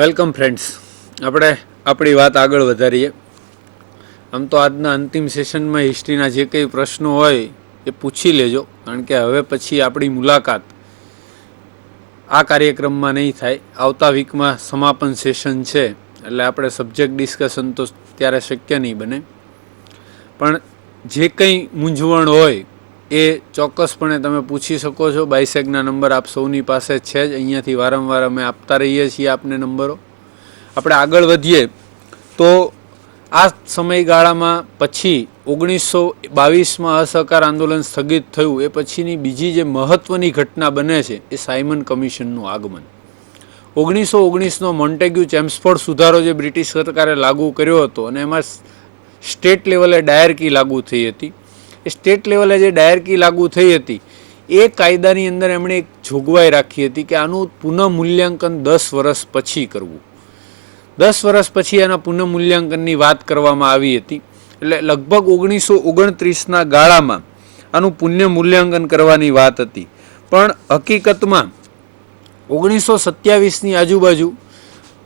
Welcome friends, આપણે આપણી વાત આગળ વધારીએ. આમ તો આજના અંતિમ સેશનમાં હિસ્ટ્રીના જે કંઈ પ્રશ્નો હોય એ પૂછી લેજો, કારણ કે હવે પછી આપણી મુલાકાત આ કાર્યક્રમમાં નહીં થાય. આવતા વીકમાં સમાપન સેશન છે, એટલે આપણે સબ્જેક્ટ ડિસ્કશન તો ત્યારે શક્ય નહીં બને. પણ જે કંઈ મૂંઝવણ હોય એ ચોક્કસપણે તમે પૂછી શકો છો. બાયસેગના નંબર આપ સૌની પાસે છે જ. અહીંયાથી વારંવાર અમે આપતા રહીએ છીએ આપને નંબરો. આપણે આગળ વધીએ તો આ સમયગાળામાં પછી 1922માં અસહકાર આંદોલન સ્થગિત થયું એ પછીની બીજી જે મહત્ત્વની ઘટના બને છે એ સાયમન કમિશનનું આગમન. 1919નો મોન્ટેગ્યુ ચેમ્સફોર્ડ સુધારો જે બ્રિટિશ સરકારે લાગુ કર્યો હતો અને એમાં સ્ટેટ લેવલે ડાયરકી લાગુ થઈ હતી. એ સ્ટેટ લેવલે જે ડાયરકી લાગુ થઈ હતી એ કાયદાની અંદર એમણે એક જોગવાઈ રાખી હતી કે આનું પુનઃમૂલ્યાંકન 10 વર્ષ પછી કરવું. 10 વર્ષ પછી એના પુનઃમૂલ્યાંકનની વાત કરવામાં આવી હતી. એટલે લગભગ 1929ના ગાળામાં આનું પુનઃમૂલ્યાંકન કરવાની વાત હતી. પણ હકીકતમાં 1927ની આજુબાજુ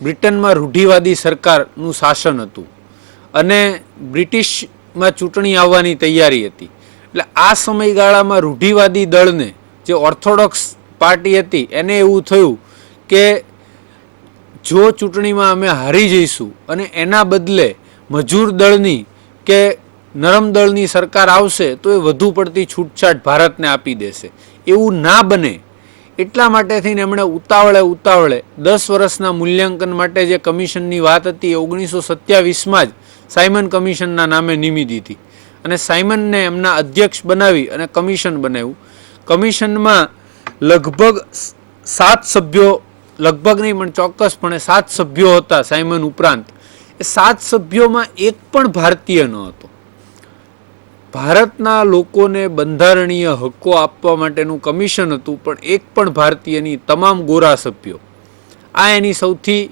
બ્રિટનમાં રૂઢિવાદી સરકારનું શાસન હતું અને બ્રિટિશમાં ચૂંટણી આવવાની તૈયારી હતી. એટલે આ સમયગાળામાં રૂઢિવાદી દળને જે ઓર્થોડોક્સ પાર્ટી હતી એને એવું થયું કે જો ચૂંટણીમાં અમે હારી જઈશું અને એના બદલે મજૂર દળની કે નરમ દળની સરકાર આવશે તો એ વધુ પડતી છૂટછાટ ભારતને આપી દેશે. એવું ના બને એટલા માટે થઈને એમણે ઉતાવળે 10 વર્ષના મૂલ્યાંકન માટે જે કમિશનની વાત હતી એ 1927માં જ સાયમન કમિશનના નામે નિમી દીધી અને સાયમનને એમના અધ્યક્ષ બનાવી અને કમિશન બનાવ્યું. કમિશનમાં લગભગ 7 સભ્યો, લગભગ નહીં પણ ચોક્કસપણે 7 સભ્યો હતા સાયમન ઉપરાંત. એ 7 સભ્યોમાં એક પણ ભારતીય ન હતો. ભારતના લોકોને બંધારણીય હક્કો આપવા માટેનું કમિશન હતું, પણ એક પણ ભારતીયની, તમામ ગોરા સભ્યો. આ એની સૌથી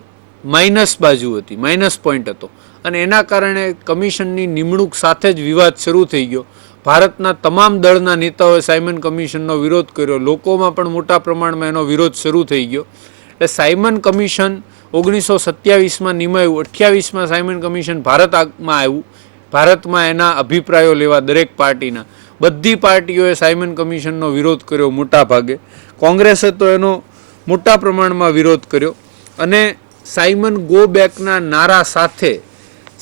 માઇનસ બાજુ હતી, માઇનસ પોઈન્ટ હતો. અને એના કારણે કમિશનની નિમણૂક સાથે જ વિવાદ શરૂ થઈ ગયો. ભારતના તમામ દળના નેતાઓએ સાયમન કમિશનનો વિરોધ કર્યો. લોકોમાં પણ મોટા પ્રમાણમાં એનો વિરોધ શરૂ થઈ ગયો. એટલે સાયમન કમિશન 1927માં નિમાયું. 28માં સાયમન કમિશન ભારતમાં આવ્યું. ભારતમાં એના અભિપ્રાયો લેવા દરેક પાર્ટીના. બધી પાર્ટીઓએ સાયમન કમિશનનો વિરોધ કર્યો મોટા ભાગે. કોંગ્રેસે તો એનો મોટા પ્રમાણમાં વિરોધ કર્યો અને સાયમન ગો બેકના નારા સાથે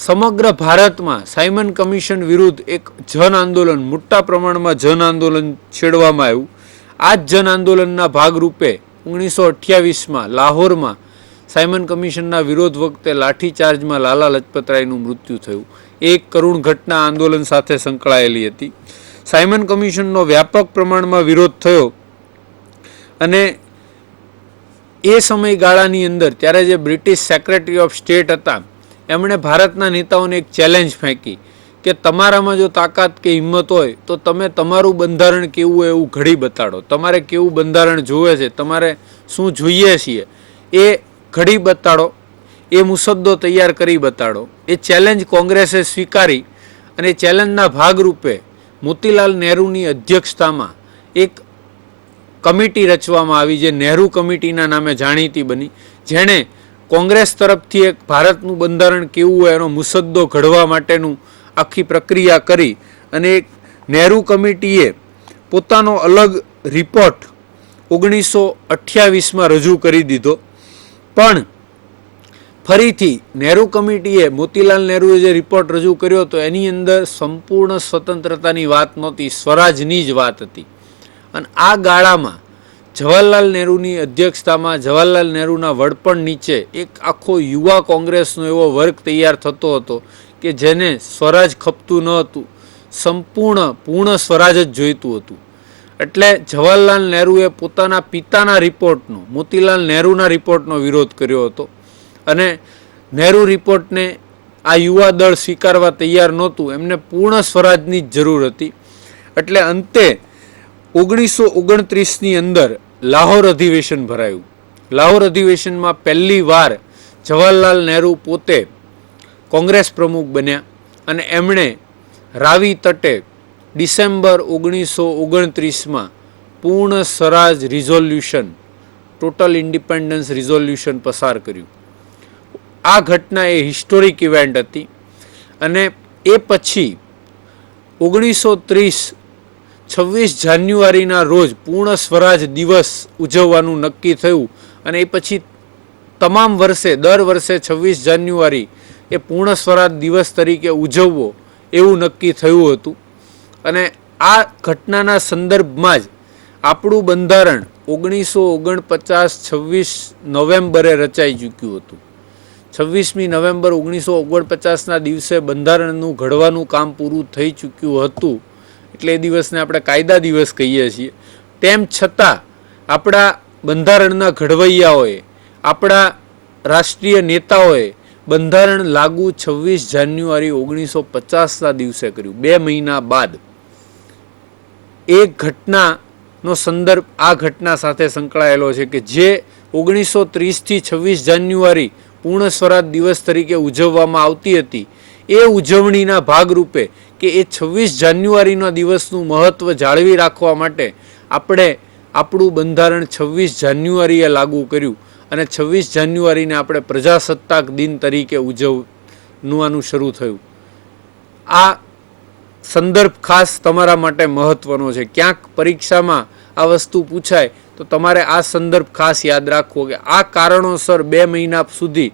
સમગ્ર ભારતમાં સાયમન કમિશન વિરુદ્ધ એક જન આંદોલન, મોટા પ્રમાણમાં જન આંદોલન છેડવામાં આવ્યું. આ જ જન આંદોલનના ભાગરૂપે 1928માં લાહોરમાં સાયમન કમિશનના વિરોધ વખતે લાઠીચાર્જમાં લાલા લજપતરાયનું મૃત્યુ થયું. એક કરુણ ઘટના આંદોલન સાથે સંકળાયેલી હતી. સાયમન કમિશનનો વ્યાપક પ્રમાણમાં વિરોધ થયો અને એ સમયગાળાની અંદર ત્યારે જે બ્રિટિશ સેક્રેટરી ઓફ સ્ટેટ હતા એમણે ભારતના નેતાઓને એક ચેલેન્જ ફેંકી કે તમારામાં જો તાકાત કે હિંમત હોય તો તમે તમારું બંધારણ કેવું હોય એવું ઘડી બતાડો. તમારે કેવું બંધારણ જોવે છે, તમારે શું જોઈએ છીએ એ ઘડી બતાડો, એ મુસદ્દો તૈયાર કરી બતાડો. એ ચેલેન્જ કોંગ્રેસે સ્વીકારી અને ચેલેન્જના ભાગરૂપે મોતીલાલ નહેરુની અધ્યક્ષતામાં એક કમિટી રચવામાં આવી જે નહેરુ કમિટીના નામે જાણીતી બની, જેણે કોંગ્રેસ તરફથી એક ભારતનું બંધારણ કેવું હોય એનો મુસદ્દો ઘડવા માટેનું આખી પ્રક્રિયા કરી અને એક નહેરુ કમિટીએ પોતાનો અલગ રિપોર્ટ 1928માં રજૂ કરી દીધો. પણ ફરીથી નહેરુ કમિટીએ, મોતીલાલ નહેરુએ જે રિપોર્ટ રજૂ કર્યો હતો એની અંદર સંપૂર્ણ સ્વતંત્રતાની વાત નહોતી, સ્વરાજની જ વાત હતી. અને આ ગાળામાં જવાહરલાલ નહેરુની અધ્યક્ષતામાં, જવાહરલાલ નહેરુના વડપણ નીચે એક આખો યુવા કોંગ્રેસનો એવો વર્ગ તૈયાર થતો હતો કે જેને સ્વરાજ ખપતું ન હતું, પૂર્ણ સ્વરાજ જ જોઈતું હતું. એટલે જવાહરલાલ નહેરુએ પોતાના પિતાના રિપોર્ટનો, મોતીલાલ નહેરુના રિપોર્ટનો વિરોધ કર્યો હતો અને નહેરુ રિપોર્ટને આ યુવા દળ સ્વીકારવા તૈયાર નહોતું. એમને પૂર્ણ સ્વરાજની જ જરૂર હતી. એટલે અંતે 1929ની અંદર લાહોર અધિવેશન ભરાયું. લાહોર અધિવેશનમાં પહેલી વાર જવાહરલાલ નહેરુ પોતે કોંગ્રેસ પ્રમુખ બન્યા અને એમણે રાવી તટે ડિસેમ્બર 1929માં પૂર્ણ સ્વરાજ રિઝોલ્યુશન, ટોટલ ઇન્ડિપેન્ડન્સ રિઝોલ્યુશન પસાર કર્યું. આ ઘટના એ હિસ્ટોરિક ઇવેન્ટ હતી. અને એ પછી 1930 26 જાન્યુઆરીના રોજ પૂર્ણ સ્વરાજ દિવસ ઉજવવાનું નક્કી થયું. અને એ પછી તમામ વર્ષે દર વર્ષે 26 જાન્યુઆરી એ પૂર્ણ સ્વરાજ દિવસ તરીકે ઉજવવો એવું નક્કી થયું હતું. અને આ ઘટનાના સંદર્ભમાં જ આપણું બંધારણ 1949 26 નવેમ્બરે રચાઈ ચૂક્યું હતું. 26મી નવેમ્બર 1949ના દિવસે બંધારણનું ઘડવાનું કામ પૂરું થઈ ચૂક્યું હતું. એટલે એ દિવસને આપણે કાયદા દિવસ કહીએ છીએ. તેમ છતાં આપણા બંધારણના ઘડવૈયાઓએ, આપણા રાષ્ટ્રીય નેતાઓએ બંધારણ લાગુ 26 જાન્યુઆરી 1950ના દિવસે કર્યું, 2 મહિના બાદ. એ ઘટનાનો સંદર્ભ આ ઘટના સાથે સંકળાયેલો છે કે જે 1930થી 26 જાન્યુઆરી પૂર્ણ સ્વરાજ દિવસ તરીકે ઉજવવામાં આવતી હતી, એ ઉજવણીના ભાગરૂપે કે એ 26 જાન્યુઆરીના દિવસનું મહત્ત્વ જાળવી રાખવા માટે આપણે આપણું બંધારણ 26 જાન્યુઆરીએ લાગુ કર્યું. અને 26 જાન્યુઆરીને આપણે પ્રજાસત્તાક દિન તરીકે ઉજવવાનું શરૂ થયું. આ સંદર્ભ ખાસ તમારા માટે મહત્વનો છે. ક્યાંક પરીક્ષામાં આ વસ્તુ પૂછાય તો તમારે આ સંદર્ભ ખાસ યાદ રાખવો કે આ કારણોસર 2 મહિના સુધી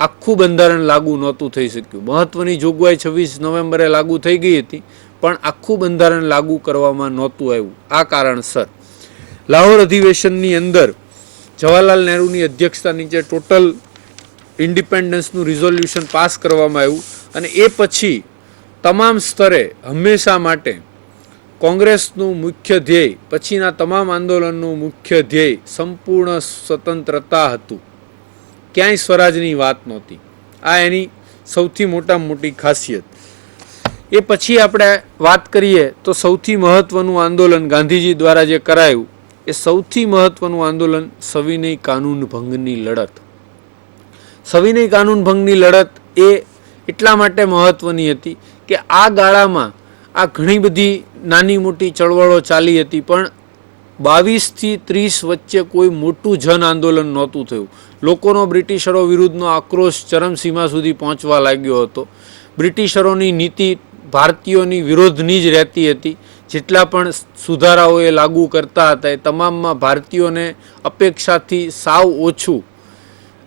આખું બંધારણ લાગુ નહોતું થઈ શક્યું. મહત્વની જોગવાઈ 26 નવેમ્બરે લાગુ થઈ ગઈ હતી, પણ આખું બંધારણ લાગુ કરવામાં નહોતું આવ્યું. આ કારણસર લાહોર અધિવેશનની અંદર જવાહરલાલ નહેરુની અધ્યક્ષતા નીચે ટોટલ ઇન્ડિપેન્ડન્સનું રિઝોલ્યુશન પાસ કરવામાં આવ્યું. અને એ પછી તમામ સ્તરે હંમેશા માટે કોંગ્રેસનું મુખ્ય ધ્યેય, પછીના તમામ આંદોલનનું મુખ્ય ધ્યેય સંપૂર્ણ સ્વતંત્રતા હતું. ક્યાંય સ્વરાજની વાત નહોતી. આ એની સૌથી મોટામાં મોટી ખાસિયત. એ પછી આપણે વાત કરીએ તો સૌથી મહત્વનું આંદોલન ગાંધીજી દ્વારા જે કરાયું, એ સૌથી મહત્વનું આંદોલન સવિનય કાનૂન ભંગની લડત. સવિનય કાનૂન ભંગની લડત એ એટલા માટે મહત્વની હતી કે આ ગાળામાં આ ઘણી બધી નાની મોટી ચળવળો ચાલી હતી, પણ 22થી 30 વચ્ચે કોઈ મોટું જન આંદોલન નહોતું થયું. લોકોનો બ્રિટિશરો વિરુદ્ધનો આક્રોશ ચરમસીમા સુધી પહોંચવા લાગ્યો હતો. બ્રિટિશરોની નીતિ ભારતીયોની વિરોધની જ રહેતી હતી. જેટલા પણ સુધારાઓ એ લાગુ કરતા હતા એ તમામમાં ભારતીયોને અપેક્ષાથી સાવ ઓછું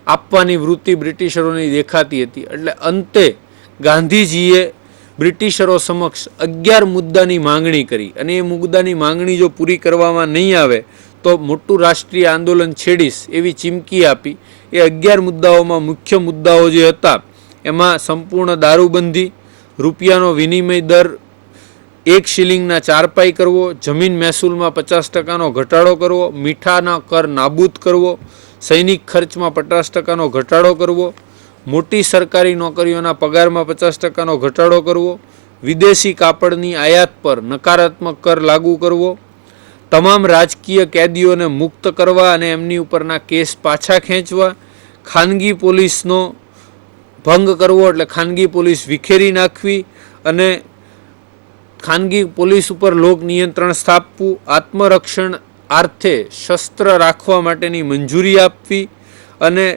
આપવાની વૃત્તિ બ્રિટિશરોની દેખાતી હતી. એટલે અંતે ગાંધીજીએ બ્રિટિશરો સમક્ષ 11 મુદ્દાની માંગણી કરી. અને એ મુદ્દાની માંગણી જો પૂરી કરવામાં નહીં આવે તો મોટું રાષ્ટ્રીય આંદોલન છેડીશ એવી ચીમકી આપી. એ 11 મુદ્દાઓમાં મુખ્ય મુદ્દાઓ જે હતા એમાં સંપૂર્ણ દારૂબંધી, રૂપિયાનો વિનિમય દર 1 શિલિંગના 4 પાઈ કરવો, જમીન મહેસૂલમાં 50%નો ઘટાડો કરવો, મીઠાના કર નાબૂદ કરવો, સૈનિક ખર્ચમાં 50%નો ઘટાડો કરવો, મોટી સરકારી નોકરીઓના પગારમાં 50%નો ઘટાડો કરવો, વિદેશી કાપડની આયાત પર નકારાત્મક કર લાગુ કરવો, તમામ રાજકીય કેદીઓને મુક્ત કરવા અને એમની ઉપરના કેસ પાછા ખેંચવા, ખાનગી પોલીસનો ભંગ કરવો એટલે ખાનગી પોલીસ વિખેરી નાખવી અને ખાનગી પોલીસ ઉપર લોક નિયંત્રણ સ્થાપવું, આત્મરક્ષણ અર્થે શસ્ત્ર રાખવા માટેની મંજૂરી આપવી અને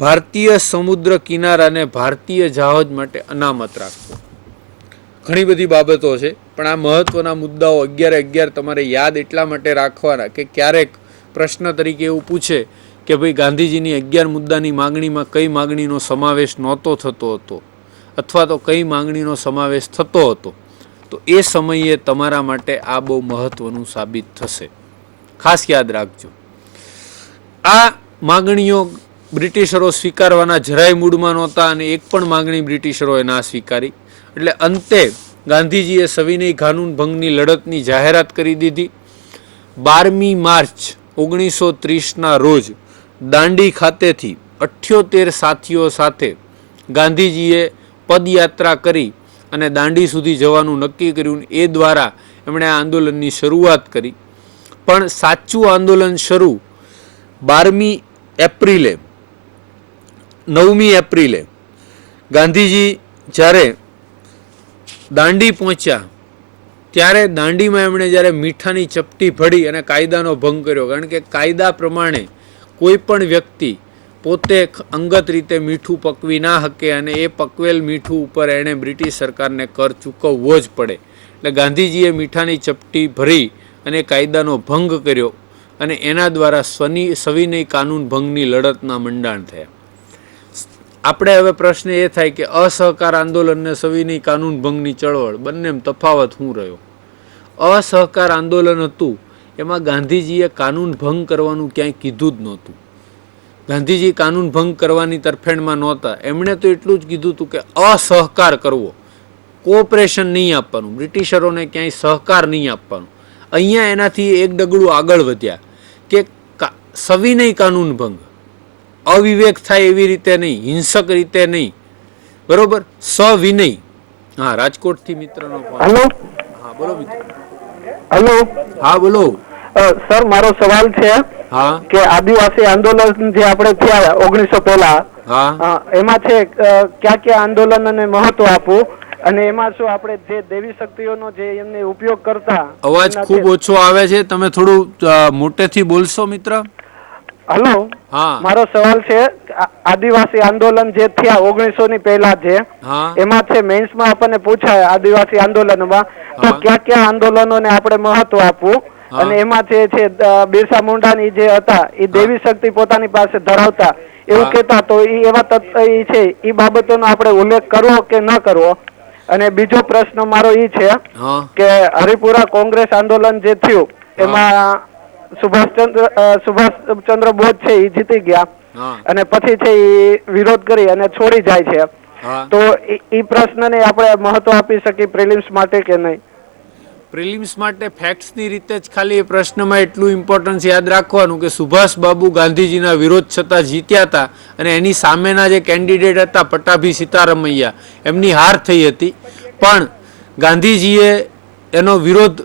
ભારતીય સમુદ્ર કિનારાને ભારતીય જહાજ માટે અનામત રાખવું. ઘણી બધી બાબતો છે, પણ આ મહત્વના મુદ્દાઓ 11 તમારે યાદ એટલા માટે રાખવાના કે ક્યારેક પ્રશ્ન તરીકે એવું પૂછે કે ભાઈ ગાંધીજીની 11 મુદ્દાની માંગણીમાં કઈ માંગણીનો સમાવેશ નહોતો થતો હતો અથવા તો કઈ માંગણીનો સમાવેશ થતો હતો, તો એ સમયે તમારા માટે આ બહુ મહત્વનું સાબિત થશે. ખાસ યાદ રાખજો. આ માંગણીઓ બ્રિટિશરો સ્વીકારવાના જરાય મૂડમાં નહોતા અને એક પણ માંગણી બ્રિટિશરોએ ના સ્વીકારી. એટલે અંતે ગાંધીજીએ સવિનય કાનૂન ભંગની લડતની જાહેરાત કરી દીધી. 12મી માર્ચ 1930ના રોજ દાંડી ખાતેથી 78 સાથીઓ સાથે ગાંધીજીએ પદયાત્રા કરી અને દાંડી સુધી જવાનું નક્કી કર્યું. એ દ્વારા એમણે આ આંદોલનની શરૂઆત કરી. પણ સાચું આંદોલન શરૂ 12મી એપ્રિલે 9મી એપ્રિલે ગાંધીજી જ્યારે દાંડી પહોંચ્યા ત્યારે દાંડીમાં એમણે જ્યારે મીઠાની ચપટી ભળી અને કાયદાનો ભંગ કર્યો. કારણ કે કાયદા પ્રમાણે કોઈ પણ વ્યક્તિ પોતે અંગત રીતે મીઠું પકવી ના શકે અને એ પકવેલ મીઠું ઉપર એણે બ્રિટિશ સરકારને કર ચૂકવવો જ પડે. એટલે ગાંધીજીએ મીઠાની ચપટી ભરી અને કાયદાનો ભંગ કર્યો અને એના દ્વારા સવિનય કાનૂન ભંગની લડતના મંડાણ થયા. આપણે હવે પ્રશ્ન એ થાય કે અસહકાર આંદોલન અને સવિનય કાનૂન ભંગની ચળવળ બંનેમાં તફાવત શું રહ્યો? અસહકાર આંદોલન હતું એમાં ગાંધીજીએ કાનૂન ભંગ કરવાનું ક્યાંય કીધું જ નહોતું. ગાંધીજી કાનૂન ભંગ કરવાની તરફેણમાં નહોતા. એમણે તો એટલું જ કીધું હતું કે અસહકાર કરવો, કોઓપરેશન નહીં આપવાનું, બ્રિટિશરોને ક્યાંય સહકાર નહીં આપવાનું. અહીંયા એનાથી એક ડગલું આગળ વધ્યા કે સવિનય કાનૂન ભંગ, અવિવેક થાય એવી રીતે નહીં, હિંસક રીતે નહીં, બરોબર, સવિનય. હા, રાજકોટથી મિત્રનો ફોન. હેલો. હા બોલો મિત્ર. હેલો. હા બોલો. સર, મારો સવાલ છે હા કે આદિવાસી આંદોલન જે આપણે થયા 1900 પહેલા, હા એમાં છે ક્યાં ક્યાં આંદોલનને મહત્વ આપવું અને એમાં શું આપણે જે દેવી શક્તિઓનો જે એમને ઉપયોગ કરતા. અવાજ ખૂબ ઓછો આવે છે, તમે થોડું મોટેથી બોલશો મિત્ર. હેલો. હા, મારો સવાલ છે આદિવાસી આંદોલન જે થયા 1900 ની પહેલા જે, હા એમાં છે મેન્સમાં આપણને પૂછાય આદિવાસી આંદોલનમાં તો ક્યાં ક્યાં આંદોલનોને આપણે મહત્વ આપવું અને એમાં જે છે બિરસા મુંડાની જે હતા એ દેવી શક્તિ પોતાની પાસે ધરાવતા એવું કહેતા, તો એ એવા છે એ બાબતોનો આપણે ઉલ્લેખ કરવો કે ન કરવો. અને બીજો પ્રશ્ન મારો એ છે કે હરિપુરા કોંગ્રેસ આંદોલન જે થયું એમાં સુભાષચંદ્ર બોઝ છે એ જીતી ગયા અને પછી છે એ વિરોધ કરી અને છોડી જાય છે, તો એ પ્રશ્નને આપણે મહત્વ આપી શકીએ પ્રિલિમ્સ માટે કે નહીં? પ્રિલિમ્સ માટે ફેક્ટ્સની રીતે જ ખાલી એ પ્રશ્નમાં એટલું ઇમ્પોર્ટન્સ યાદ રાખવાનું કે સુભાષ બાબુ ગાંધીજીના વિરોધ છતાં જીત્યા હતા અને એની સામેના જે કેન્ડિડેટ હતા પટ્ટાભી સીતારામૈયા, એમની હાર થઈ હતી, પણ ગાંધીજીએ એનો વિરોધ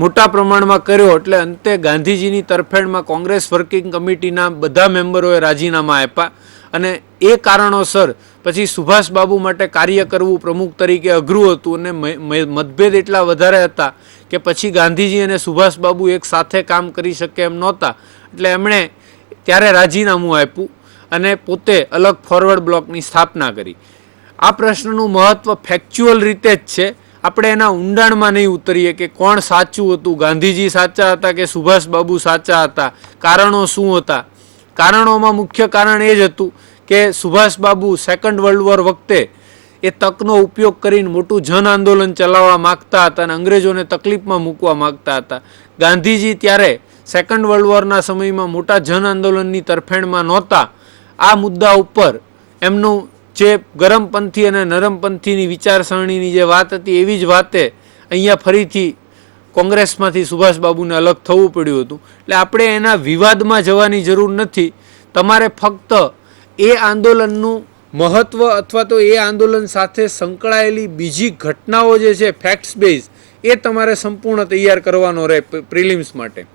મોટા પ્રમાણમાં કર્યો. એટલે અંતે ગાંધીજીની તરફેણમાં કોંગ્રેસ વર્કિંગ કમિટીના બધા મેમ્બરોએ રાજીનામા આપ્યા અને એ કારણોસર પછી સુભાષબાબુ માટે કાર્ય કરવું પ્રમુખ તરીકે અઘરું હતું અને મતભેદ એટલા વધારે હતા કે પછી ગાંધીજી અને સુભાષબાબુ એક સાથે કામ કરી શકે એમ નહોતા. એટલે એમણે ત્યારે રાજીનામું આપ્યું અને પોતે અલગ ફોરવર્ડ બ્લોકની સ્થાપના કરી. આ પ્રશ્નનું મહત્વ ફેક્ચ્યુઅલ રીતે જ છે, આપણે એના ઊંડાણમાં નહીં ઉતરીએ કે કોણ સાચું હતું, ગાંધીજી સાચા હતા કે સુભાષબાબુ સાચા હતા, કારણો શું હતા. કારણોમાં મુખ્ય કારણ એ જ હતું કે સુભાષબાબુ સેકન્ડ વર્લ્ડ વોર વખતે એ તકનો ઉપયોગ કરીને મોટું જન આંદોલન ચલાવવા માગતા હતા અને અંગ્રેજોને તકલીફમાં મૂકવા માગતા હતા. ગાંધીજી ત્યારે સેકન્ડ વર્લ્ડ વોરના સમયમાં મોટા જન આંદોલનની તરફેણમાં નહોતા. આ મુદ્દા ઉપર એમનું જે ગરમપંથી અને નરમપંથીની વિચારસરણીની જે વાત હતી એવી જ વાતે અહીંયા ફરીથી કોંગ્રેસમાંથી સુભાષબાબુને અલગ થવું પડ્યું હતું. એટલે આપણે એના વિવાદમાં જવાની જરૂર નથી. તમારે ફક્ત એ આંદોલનનું મહત્વ અથવા તો એ આંદોલન સાથે સંકળાયેલી બીજી ઘટનાઓ જે છે ફેક્ટ્સ બેઝ, એ તમારે સંપૂર્ણ તૈયાર કરવાનો રહે પ્રિલિમ્સ માટે.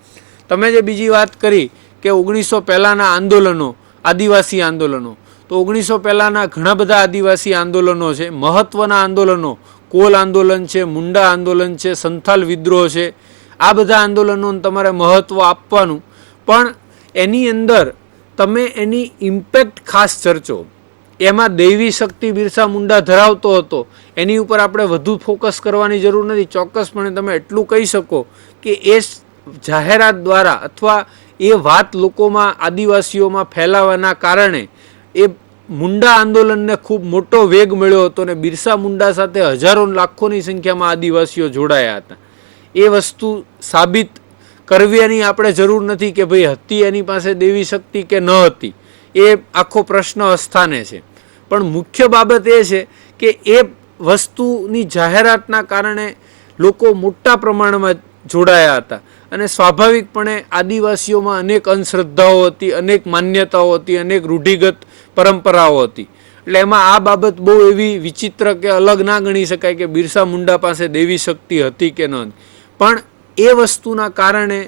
તમે જે બીજી વાત કરી કે 1900 પહેલાંના આંદોલનો, આદિવાસી આંદોલનો, તો 1900 પહેલાંના ઘણા બધા આદિવાસી આંદોલનો છે. મહત્ત્વના આંદોલનો કોલ આંદોલન છે, મુંડા આંદોલન છે, સંથાલ વિદ્રોહ છે. આ બધા આંદોલનોને તમારે મહત્ત્વ આપવાનું, પણ એની અંદર તમે એની ઇમ્પેક્ટ ખાસ ચર્ચો. એમાં દૈવી શક્તિ બિરસા મુંડા ધરાવતો હતો એની ઉપર આપણે વધુ ફોકસ કરવાની જરૂર નથી. ચોક્કસપણે તમે એટલું કહી શકો કે એ જાહેરાત દ્વારા અથવા એ વાત લોકોમાં, આદિવાસીઓમાં ફેલાવાના કારણે એ મુંડા આંદોલનને ખૂબ મોટો વેગ મળ્યો હતો અને બિરસા મુંડા સાથે હજારો લાખોની સંખ્યામાં આદિવાસીઓ જોડાયા હતા. એ વસ્તુ સાબિત કરવાની આપણે જરૂર નથી કે ભાઈ હતી એની પાસે દેવી શક્તિ કે ન હતી, એ આખો પ્રશ્ન અસ્થાને છે. પણ મુખ્ય બાબત એ છે કે એ વસ્તુની જાહેરાતના કારણે લોકો મોટા પ્રમાણમાં જોડાયા હતા અને સ્વાભાવિકપણે આદિવાસીઓમાં અનેક અંધશ્રદ્ધાઓ હતી, અનેક માન્યતાઓ હતી, અનેક રૂઢિગત પરંપરાઓ હતી. એટલે એમાં આ બાબત બહુ એવી વિચિત્ર કે અલગ ના ગણી શકાય કે બિરસા મુંડા પાસે દેવી શક્તિ હતી કે ન હતી. પણ એ વસ્તુના કારણે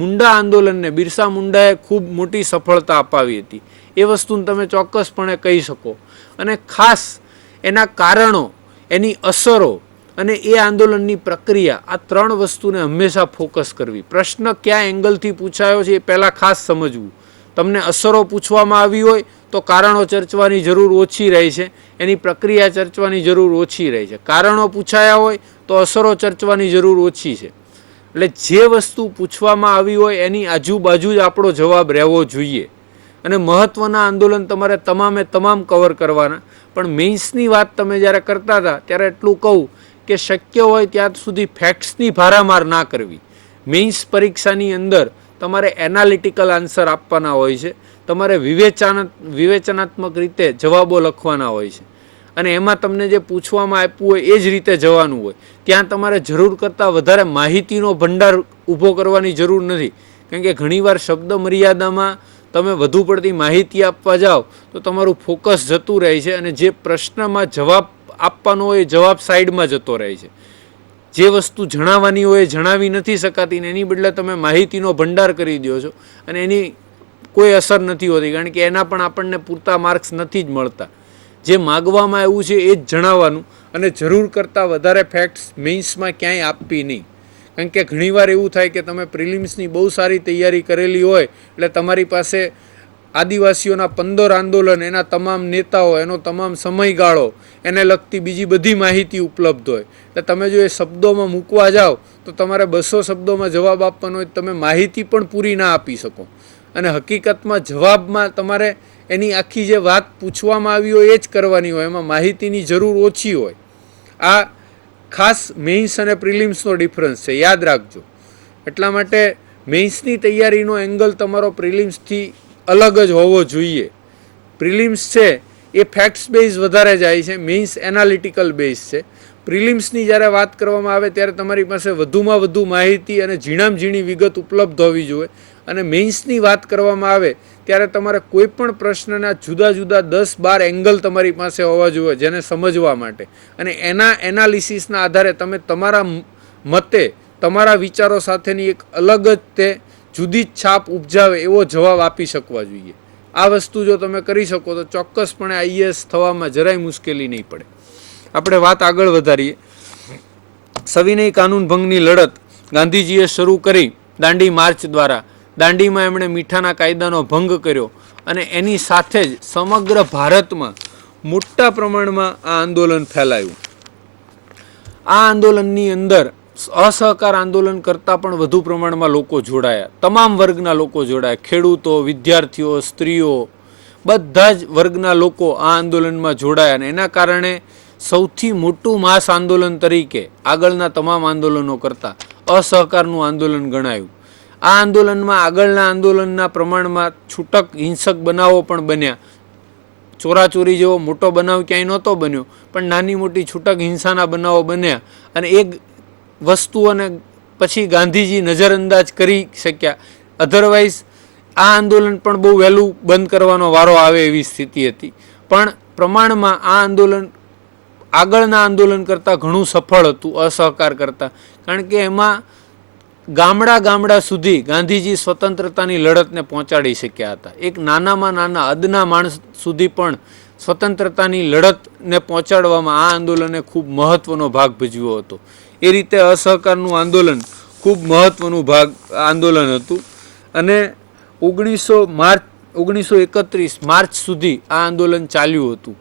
મુંડા આંદોલનને બિરસા મુંડાએ ખૂબ મોટી સફળતા અપાવી હતી. એ વસ્તુને તમે ચોક્કસપણે કહી શકો. અને ખાસ એના કારણો, એની અસરો અને એ આંદોલનની પ્રક્રિયા, આ ત્રણ વસ્તુને હંમેશા ફોકસ કરવી. પ્રશ્ન કયા એંગલથી પૂછાયો છે એ પહેલાં ખાસ સમજવું. તમને અસરો પૂછવામાં આવી હોય તો કારણો ચર્ચવાની જરૂર ઓછી રહે છે, એની પ્રક્રિયા ચર્ચવાની જરૂર ઓછી રહે છે. કારણો પૂછાયા હોય તો અસરો ચર્ચવાની જરૂર ઓછી છે. એટલે જે વસ્તુ પૂછવામાં આવી હોય એની આજુબાજુ જ આપણો જવાબ રહેવો જોઈએ. અને મહત્ત્વના આંદોલન તમારે તમામે તમામ કવર કરવાના. પણ મેઇન્સની વાત તમે જ્યારે કરતા હતા ત્યારે એટલું કહું કે શક્ય હોય ત્યાં સુધી ફેક્ટ્સની ભારામાર ના કરવી. મેઇન્સ પરીક્ષાની અંદર તમારે એનાલિટિકલ આન્સર આપવાના હોય છે, તમારે વિવેચનાત્મક રીતે જવાબો લખવાના હોય છે, અને એમાં તમને જે પૂછવામાં આપ્યું હોય એ જ રીતે જવાનું હોય. ત્યાં તમારે જરૂર કરતાં વધારે માહિતીનો ભંડાર ઊભો કરવાની જરૂર નથી, કારણ કે ઘણીવાર શબ્દ મર્યાદામાં તમે વધુ પડતી માહિતી આપવા જાઓ તો તમારું ફોકસ જતું રહે છે, અને જે પ્રશ્નમાં જવાબ આપવાનો હોય એ જવાબ સાઈડમાં જતો રહે છે. જે વસ્તુ જણાવવાની હોય એ જણાવી નથી શકાતી ને એની બદલે તમે માહિતીનો ભંડાર કરી દો છો, અને એની કોઈ અસર નથી હોતી, કારણ કે એના પણ આપણને પૂરતા માર્ક્સ નથી જ મળતા. જે માગવામાં આવ્યું છે એ જ જણાવવાનું, અને જરૂર કરતાં વધારે ફેક્ટ્સ મેઇન્સમાં ક્યાંય આપવી નહીં. કારણ કે ઘણીવાર એવું થાય કે તમે પ્રિલિમ્સની બહુ સારી તૈયારી કરેલી હોય એટલે તમારી પાસે આદિવાસીઓના 15 આંદોલન, એના તમામ નેતાઓ, એનો તમામ સમયગાળો, એને લગતી બીજી બધી માહિતી ઉપલબ્ધ હોય. એટલે તમે જો એ શબ્દોમાં મૂકવા જાઓ તો તમારે 200 શબ્દોમાં જવાબ આપવાનો હોય, તમે માહિતી પણ પૂરી ના આપી શકો. અને હકીકતમાં જવાબમાં તમારે એની આખી જે વાત પૂછવામાં આવી હોય એ જ કરવાની હોય, એમાં માહિતીની જરૂર ઓછી હોય. આ ખાસ મેઇન્સ અને પ્રિલિમ્સનો ડિફરન્સ છે, યાદ રાખજો. એટલા માટે મેઇન્સની તૈયારીનો એંગલ તમારો પ્રિલિમ્સથી અલગ જ હોવો જોઈએ. પ્રિલિમ્સ છે એ ફેક્ટ્સ બેઝ વધારે જાય છે, મેઇન્સ એનાલિટિકલ બેઝ છે. પ્રિલિમ્સની જ્યારે વાત કરવામાં આવે ત્યારે તમારી પાસે વધુમાં વધુ માહિતી અને ઝીણામાં ઝીણી વિગત ઉપલબ્ધ હોવી જોઈએ. અને મેઇન્સની વાત કરવામાં આવે ત્યારે તમારે કોઈ પણ પ્રશ્નના જુદા જુદા 10-12 એંગલ તમારી પાસે હોવા જોઈએ જેને સમજવા માટે, અને એના એનાલિસિસના આધારે તમે તમારા મતે, તમારા વિચારો સાથેની એક અલગ જ તે જુદી જ છાપ ઉપજાવે એવો જવાબ આપી શકવા જોઈએ. આ વસ્તુ જો તમે કરી શકો તો ચોક્કસપણે આઈએએસ થવામાં જરાય મુશ્કેલી નહીં પડે. આપણે વાત આગળ વધારીએ. સવિનય કાનૂન ભંગની લડત ગાંધીજીએ શરૂ કરી દાંડી માર્ચ દ્વારા. દાંડીમાં એમણે મીઠાના કાયદાનો ભંગ કર્યો, અને એની સાથે જ સમગ્ર ભારતમાં મોટા પ્રમાણમાં આ આંદોલન ફેલાયું. આ આંદોલનની અંદર અસહકાર આંદોલન કરતાં પણ વધુ પ્રમાણમાં લોકો જોડાયા. તમામ વર્ગના લોકો જોડાયા, ખેડૂતો, વિદ્યાર્થીઓ, સ્ત્રીઓ, બધા જ વર્ગના લોકો આ આંદોલનમાં જોડાયા. અને એના કારણે સૌથી મોટું માસ આંદોલન તરીકે આગળના તમામ આંદોલનો કરતાં અસહકારનું આંદોલન ગણાયું. આ આંદોલનમાં આગળના આંદોલનના પ્રમાણમાં છૂટક હિંસક બનાવો પણ બન્યા. ચોરાચોરી જેવો મોટો બનાવ ક્યાંય નહોતો બન્યો, પણ નાની મોટી છૂટક હિંસાના બનાવો બન્યા. અને એક વસ્તુઓને પછી ગાંધીજી નજરઅંદાજ કરી શક્યા. અધરવાઇઝ આ આંદોલન પણ બહુ વહેલું બંધ કરવાનો વારો આવે એવી સ્થિતિ હતી. પણ પ્રમાણમાં આ આંદોલન આગળના આંદોલન કરતાં ઘણું સફળ હતું અસહકાર કરતાં, કારણ કે એમાં ગામડા સુધી ગાંધીજી સ્વતંત્રતાની લડતને પહોંચાડી શક્યા હતા. એક નાનામાં નાના અદના માણસ સુધી પણ સ્વતંત્રતાની લડતને પહોંચાડવામાં આ આંદોલને ખૂબ મહત્વનો ભાગ ભજવ્યો હતો. એ રીતે અસહકારનું આંદોલન ખૂબ મહત્વનું આંદોલન હતું. અને 1931 માર્ચ સુધી આ આંદોલન ચાલ્યું હતું.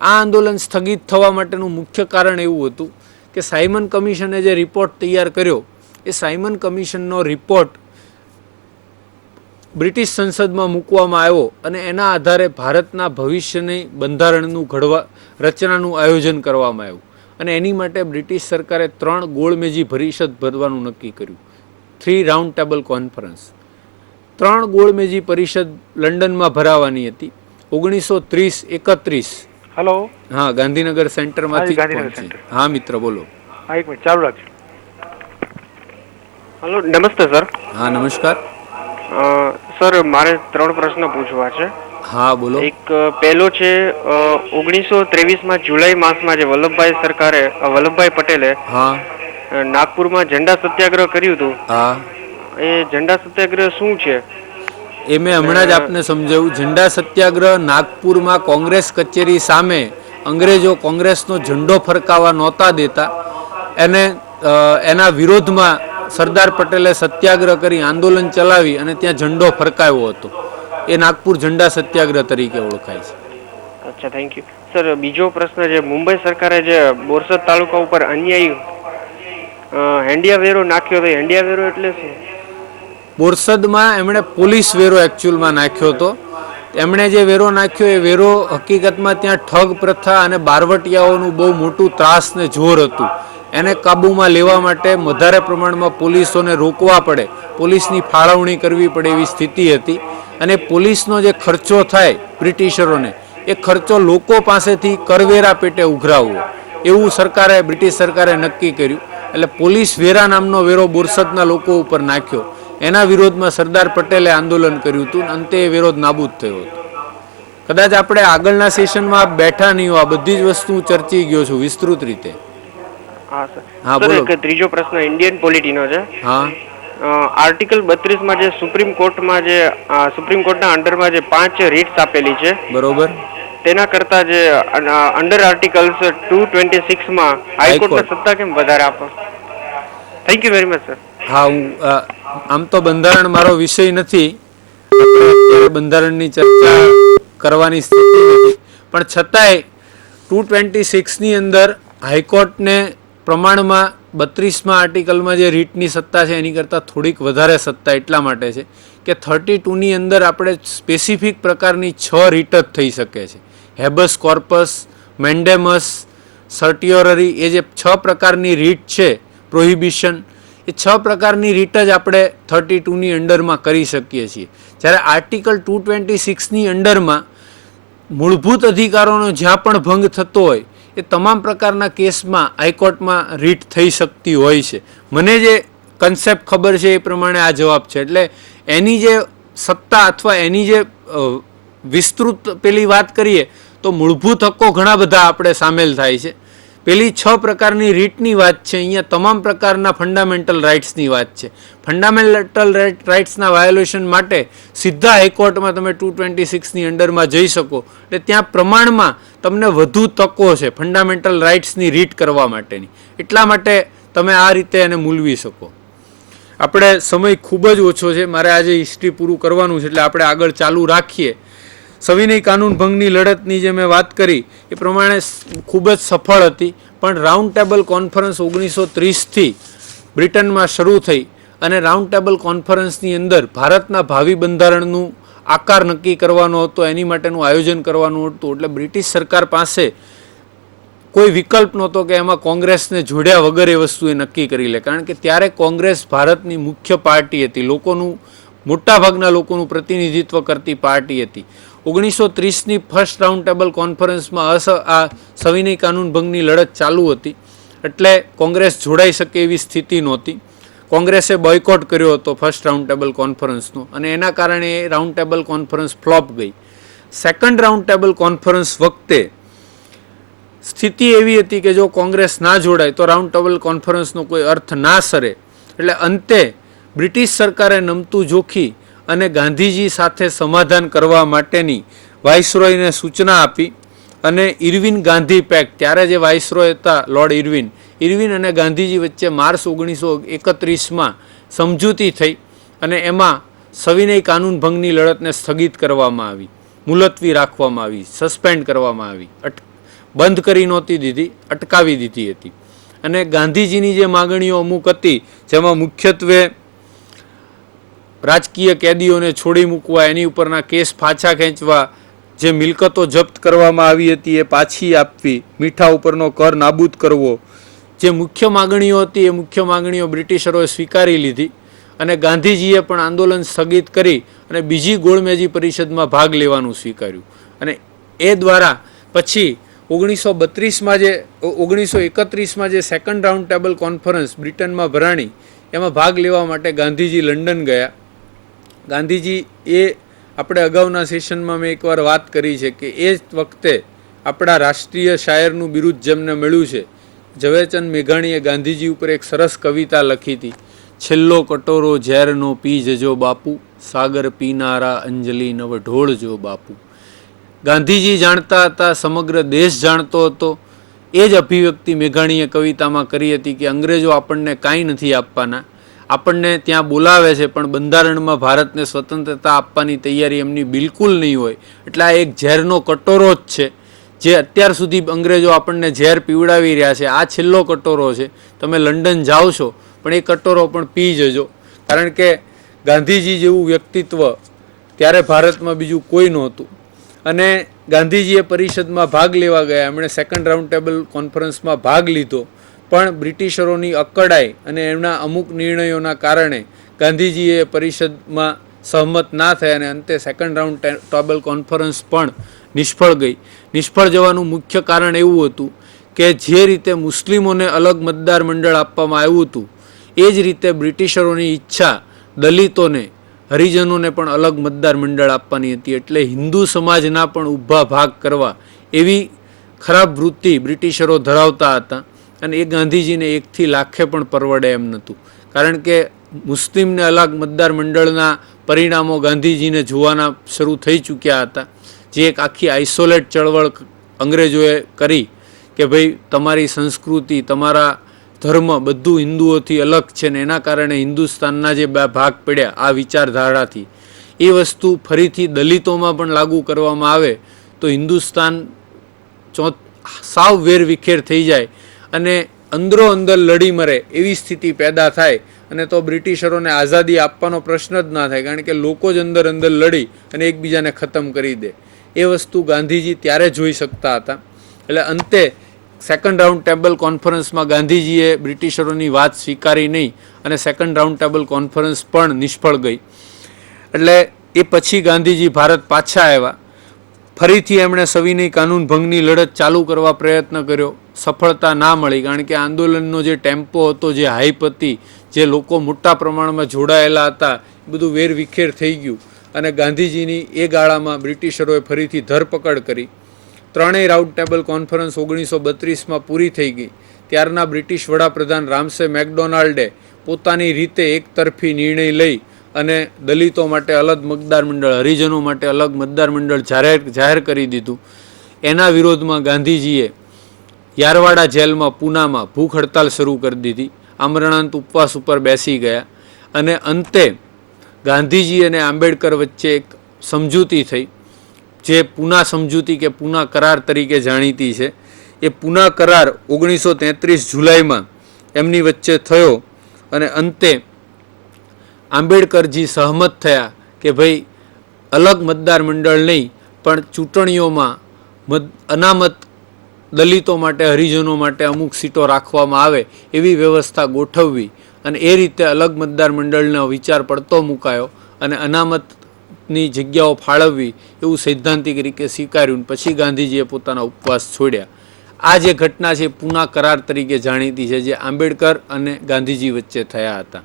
આ આંદોલન સ્થગિત થવા માટેનું મુખ્ય કારણ એવું હતું કે સાયમન કમિશને જે રિપોર્ટ તૈયાર કર્યો, એ સાયમન કમિશનનો રિપોર્ટ બ્રિટિશ સંસદમાં મૂકવામાં આવ્યો, અને એના આધારે ભારતના ભવિષ્યની બંધારણનું રચનાનું આયોજન કરવામાં આવ્યું. અને એની માટે બ્રિટિશ સરકારે 3 ગોળમેજી પરિષદ ભરવાનું નક્કી કર્યું, 3 રાઉન્ડ ટેબલ કોન્ફરન્સ. 3 ગોળમેજી પરિષદ લંડનમાં ભરાવાની હતી 1930-31. હેલો, હા, ગાંધીનગર સેન્ટરમાંથી. હા મિત્ર, બોલો. હા, એક મિનિટ ચાલુ રાખજો. હેલો, નમસ્તે સર. હા નમસ્કાર. સર, મારે 3 પ્રશ્ન પૂછવા છે. હા બોલો. એક પહેલો છે, 1923માં જુલાઈ માસમાં જે વલ્લભભાઈ પટેલે હા નાગપુરમાં ઝંડા સત્યાગ્રહ કર્યું હતું, હા, એ ઝંડા સત્યાગ્રહ શું છે? એ મેં હમણાં જ આપને સમજાવ્યું. ઝંડા સત્યાગ્રહ નાગપુરમાં કોંગ્રેસ કચેરી સામે અંગ્રેજો કોંગ્રેસનો ઝંડો ફરકાવવા નહોતા દેતા, એના વિરોધમાં સરદાર પટેલે સત્યાગ્રહ કરી આંદોલન ચલાવી અને ત્યાં ઝંડો ફરકાવ્યો હતો. એ નાગપુર ઝંડા સત્યાગ્રહ તરીકે ઓળખાય છે. અચ્છા, થેન્ક યુ સર. બીજો પ્રશ્ન છે, મુંબઈ સરકારે જે બોરસદ તાલુકા ઉપર અન્યાયી હેન્ડિયા વેરો નાખ્યો હતો, હેન્ડિયા વેરો એટલે શું? બોરસદમાં એમણે પોલીસ વેરો એકચ્યુઅલમાં નાખ્યો હતો. એમણે જે વેરો નાખ્યો એ વેરો હકીકતમાં ત્યાં ઠગ પ્રથા અને બારવટિયાઓનું બહુ મોટું ત્રાસ ને જોર હતું. એને કાબૂમાં લેવા માટે વધારે પ્રમાણમાં પોલીસોને રોકવા પડે, પોલીસની ફાળવણી કરવી પડે એવી સ્થિતિ હતી. અને પોલીસનો જે ખર્ચો થાય બ્રિટિશરોને, એ ખર્ચો લોકો પાસેથી કરવેરા પેટે ઉઘરાવવો, એવું બ્રિટિશ સરકારે નક્કી કર્યું. એટલે પોલીસ વેરા નામનો વેરો બોરસદના લોકો ઉપર નાખ્યો. એના વિરોધમાં સરદાર પટેલે આંદોલન કર્યું હતું. અંતે એ વિરોધ નાબૂદ થયો હતો. કદાચ આપણે આગળના સેશનમાં બેઠા નહીં હો, આ બધી જ વસ્તુ ચર્ચી ગયો છું વિસ્તૃત રીતે. હા સર. હા, સર, બોલો. એક ત્રીજો પ્રશ્ન ઇન્ડિયન પોલિટીનો છે. હા, આર્ટિકલ 32 માં જે સુપ્રીમ કોર્ટના અંડરમાં જે 5 રીટ્સ આપેલી છે, બરોબર. તેના કરતા જે અંડર આર્ટિકલ્સ 226 માં હાઈકોર્ટને સત્તા કેમ વધારે આપો? Thank you very much sir. હા, હું આમ તો બંધારણ મારો વિષય નથી, આપણે અત્યારે બંધારણની ચર્ચા કરવાની સ્થિતિ નથી, પણ છતાંય 226ની અંદર હાઈકોર્ટને પ્રમાણમાં 32માં આર્ટિકલમાં જે રીટની સત્તા છે એની કરતાં થોડીક વધારે સત્તા એટલા માટે છે કે 32ની અંદર આપણે સ્પેસિફિક પ્રકારની 6 રીટ જ થઈ શકે છે. હેબસ કોર્પસ, મેન્ડેમસ, સર્ટિયોરરી, એ જે 6 પ્રકારની રીટ છે, પ્રોહિબિશન, એ 6 પ્રકારની રીટ જ આપણે 32ની અંડરમાં કરી શકીએ છીએ. જ્યારે આર્ટિકલ 226ની અંડરમાં મૂળભૂત અધિકારોનો જ્યાં પણ ભંગ થતો હોય એ તમામ પ્રકારના કેસમાં હાઈકોર્ટમાં રીટ થઈ શકતી હોય છે. મને જે કન્સેપ્ટ ખબર છે એ પ્રમાણે આ જવાબ છે. એટલે એની જે સત્તા અથવા એની જે વિસ્તૃત પેલી વાત કરીએ તો મૂળભૂત હક્કો ઘણા બધા આપણે સામેલ થાય છે. પેલી 6 પ્રકારની રીટની વાત છે, અહીંયા તમામ પ્રકારના ફંડામેન્ટલ રાઇટ્સની વાત છે. ફંડામેન્ટલ રાઇટ્સના વાયોલેશન માટે સીધા હાઈકોર્ટમાં તમે 226ની અંડરમાં જઈ શકો. એટલે ત્યાં પ્રમાણમાં તમને વધુ તકો છે ફંડામેન્ટલ રાઇટ્સની રીટ કરવા માટેની. એટલા માટે તમે આ રીતે એને મૂલવી શકો. આપણે સમય ખૂબ જ ઓછો છે, મારે આજે હિસ્ટ્રી પૂરું કરવાનું છે, એટલે આપણે આગળ ચાલુ રાખીએ. સવિનય કાનૂન ભંગની લડતની જે મેં વાત કરી એ પ્રમાણે ખૂબ જ સફળ હતી, પણ રાઉન્ડ ટેબલ કોન્ફરન્સ 1930થી બ્રિટનમાં શરૂ થઈ અને રાઉન્ડ ટેબલ કોન્ફરન્સની અંદર ભારતના ભાવિ બંધારણનું આકાર નક્કી કરવાનો હતો, એની માટેનું આયોજન કરવાનું હતું. એટલે બ્રિટિશ સરકાર પાસે કોઈ વિકલ્પ નહોતો કે એમાં કોંગ્રેસને જોડ્યા વગર એ વસ્તુ એ નક્કી કરી લે, કારણ કે ત્યારે કોંગ્રેસ ભારતની મુખ્ય પાર્ટી હતી, મોટાભાગના લોકોનું પ્રતિનિધિત્વ કરતી પાર્ટી હતી. 1930ની ફર્સ્ટ રાઉન્ડ ટેબલ કોન્ફરન્સમાં આ સવિનય કાનૂન ભંગની લડત ચાલુ હતી, એટલે કોંગ્રેસ જોડાઈ શકે એવી સ્થિતિ નહોતી. કોંગ્રેસે બોયકોટ કર્યો હતો ફર્સ્ટ રાઉન્ડ ટેબલ કોન્ફરન્સનો, અને એના કારણે એ રાઉન્ડ ટેબલ કોન્ફરન્સ ફ્લોપ ગઈ. સેકન્ડ રાઉન્ડ ટેબલ કોન્ફરન્સ વખતે સ્થિતિ એવી હતી કે જો કોંગ્રેસ ના જોડાય તો રાઉન્ડ ટેબલ કોન્ફરન્સનો કોઈ અર્થ ના સરે. એટલે અંતે બ્રિટિશ સરકારે નમતું જોખી અને ગાંધીજી સાથે સમાધાન કરવા માટેની વાઇસરોયને સૂચના આપી, અને ઇરવિન ગાંધી પેક્ટ, ત્યારે જે વાઇસરોય હતા લોર્ડ ઇરવિન અને ગાંધીજી વચ્ચે માર્ચ 1931માં સમજૂતી થઈ, અને એમાં સવિનય કાનૂન ભંગની લડતને સ્થગિત કરવામાં આવી, મુલતવી રાખવામાં આવી, સસ્પેન્ડ કરવામાં આવી, બંધ કરી નહોતી દીધી, અટકાવી દીધી હતી. અને ગાંધીજીની જે માગણીઓ અમુક હતી, જેમાં મુખ્યત્વે રાજકીય કેદીઓને છોડી મૂકવા, એની ઉપરના કેસ પાછા ખેંચવા, જે મિલકતો જપ્ત કરવામાં આવી હતી એ પાછી આપવી, મીઠા ઉપરનો કર નાબૂદ કરવો, જે મુખ્ય માગણીઓ હતી એ મુખ્ય માગણીઓ બ્રિટિશરોએ સ્વીકારી લીધી, અને ગાંધીજીએ પણ આંદોલન સ્થગિત કરી અને બીજી ગોળમેજી પરિષદમાં ભાગ લેવાનું સ્વીકાર્યું. અને એ દ્વારા પછી 1931માં જે સેકન્ડ રાઉન્ડ ટેબલ કોન્ફરન્સ બ્રિટનમાં ભરાણી, એમાં ભાગ લેવા માટે ગાંધીજી લંડન ગયા. ગાંધીજી એ આપણે અગાઉના સેશનમાં મેં એકવાર વાત કરી છે કે એ વખતે આપણા રાષ્ટ્રીય શાયરનું બિરુદ જેમને મળ્યું છે, ઝવેરચંદ મેઘાણીએ ગાંધીજી ઉપર એક સરસ કવિતા લખી હતી. છેલ્લો કટોરો ઝેરનો પી જજો બાપુ, સાગર પીનારા અંજલિ નવ ઢોળજો બાપુ. ગાંધીજી જાણતા હતા, સમગ્ર દેશ જાણતો હતો. એ જ અભિવ્યક્તિ મેઘાણીએ કવિતામાં કરી હતી કે અંગ્રેજો આપણને કાંઈ નથી આપવાના, આપણને ત્યાં બોલાવે છે, પણ બંધારણમાં ભારતને સ્વતંત્રતા આપવાની તૈયારી એમની બિલકુલ નહીં હોય. એટલે આ એક ઝેરનો કટોરો જ છે, જે અત્યાર સુધી અંગ્રેજો આપણને ઝેર પીવડાવી રહ્યા છે. આ છેલ્લો કટોરો છે. તમે લંડન જાઓ છો પણ એ કટોરો પણ પી જજો, કારણ કે ગાંધીજી જેવું વ્યક્તિત્વ ત્યારે ભારતમાં બીજું કોઈ નહોતું. અને ગાંધીજીએ પરિષદમાં ભાગ લેવા ગયા, એમણે સેકન્ડ રાઉન્ડ ટેબલ કોન્ફરન્સમાં ભાગ લીધો, પણ બ્રિટિશરોની અકડાઈ અને એમના અમુક નિર્ણયોના કારણે ગાંધીજીએ પરિષદમાં સહમત ના થયા અને અંતે સેકન્ડ રાઉન્ડ ટેબલ કોન્ફરન્સ પણ નિષ્ફળ ગઈ. નિષ્ફળ જવાનું મુખ્ય કારણ એવું હતું કે જે રીતે મુસ્લિમોને અલગ મતદાર મંડળ આપવામાં આવ્યું હતું, એ જ રીતે બ્રિટિશરોની ઈચ્છા દલિતોને, હરિજનોને પણ અલગ મતદાર મંડળ આપવાની હતી. એટલે હિન્દુ સમાજના પણ ઊભા ભાગ કરવા એવી ખરાબ વૃત્તિ બ્રિટિશરો ધરાવતા હતા. અને એ ગાંધીજીને 1 થી લાખે પણ પરવડે એમ નહોતું, કારણ કે મુસ્લિમને અલગ મતદાર મંડળના પરિણામો ગાંધીજીને જોવાના શરૂ થઈ ચૂક્યા હતા. જે એક આખી આઇસોલેટ ચળવળ અંગ્રેજોએ કરી કે ભાઈ તમારી સંસ્કૃતિ, તમારા ધર્મ બધું હિન્દુઓથી અલગ છે, ને એના કારણે હિન્દુસ્તાનના જે ભાગ પડ્યા આ વિચારધારાથી, એ વસ્તુ ફરીથી દલિતોમાં પણ લાગુ કરવામાં આવે તો હિન્દુસ્તાન સાવ વેરવિખેર થઈ જાય અને અંદરો અંદર લડી મરે એવી સ્થિતિ પેદા થાય. અને તો બ્રિટિશરોને આઝાદી આપવાનો પ્રશ્ન જ ના થાય, કારણ કે લોકો જ અંદર અંદર લડી અને એકબીજાને ખતમ કરી દે. એ વસ્તુ ગાંધીજી ત્યારે જોઈ શકતા હતા. એટલે અંતે સેકન્ડ રાઉન્ડ ટેબલ કોન્ફરન્સમાં ગાંધીજીએ બ્રિટિશરોની વાત સ્વીકારી નહીં અને સેકન્ડ રાઉન્ડ ટેબલ કોન્ફરન્સ પણ નિષ્ફળ ગઈ. એટલે એ પછી ગાંધીજી ભારત પાછા આવ્યા. ફરીથી એમણે સવિનય કાનૂન ભંગની લડત ચાલુ કરવા પ્રયત્ન કર્યો. સફળતા ના મળી, કારણ કે આંદોલનનો જે ટેમ્પો હતો, જે હાઈપ હતી, જે લોકો મોટા પ્રમાણમાં જોડાયેલા હતા, એ બધું વેરવિખેર થઈ ગયું. અને ગાંધીજીની એ ગાળામાં બ્રિટિશરોએ ફરીથી ધરપકડ કરી. 3 રાઉન્ડ ટેબલ કોન્ફરન્સ 1932માં પૂરી થઈ ગઈ. ત્યારના બ્રિટિશ વડાપ્રધાન રામસે મેકડોનાલ્ડે પોતાની રીતે એકતરફી નિર્ણય લઈ અને દલિતો માટે અલગ મતદાર મંડળ, હરિજનો માટે અલગ મતદાર મંડળ જાહેર કરી દીધું. એના વિરોધમાં ગાંધીજીએ યારવાડા જેલમાં પૂનામાં ભૂખ હડતાલ શરૂ કરી દીધી. આમરણાંત ઉપવાસ ઉપર બેસી ગયા અને અંતે ગાંધીજી અને આંબેડકર વચ્ચે એક સમજૂતી થઈ, જે પૂના સમજૂતી કે પૂના કરાર તરીકે જાણીતી છે. એ પૂના કરાર 1933 જુલાઈમાં એમની વચ્ચે થયો અને અંતે આંબેડકરજી સહમત થયા કે ભાઈ અલગ મતદાર મંડળ નહીં, પણ ચૂંટણીઓમાં અનામત દલિતો માટે, હરિજનો માટે અમુક સીટો રાખવામાં આવે એવી વ્યવસ્થા ગોઠવવી. અને એ રીતે અલગ મતદાર મંડળનો વિચાર પડતો મુકાયો અને અનામતની જગ્યાઓ ફાળવવી એવું સૈદ્ધાંતિક રીતે સ્વીકાર્યું. પછી ગાંધીજીએ પોતાના ઉપવાસ છોડ્યા. આ જે ઘટના છે પૂના કરાર તરીકે જાણીતી છે, જે આંબેડકર અને ગાંધીજી વચ્ચે થયા હતા.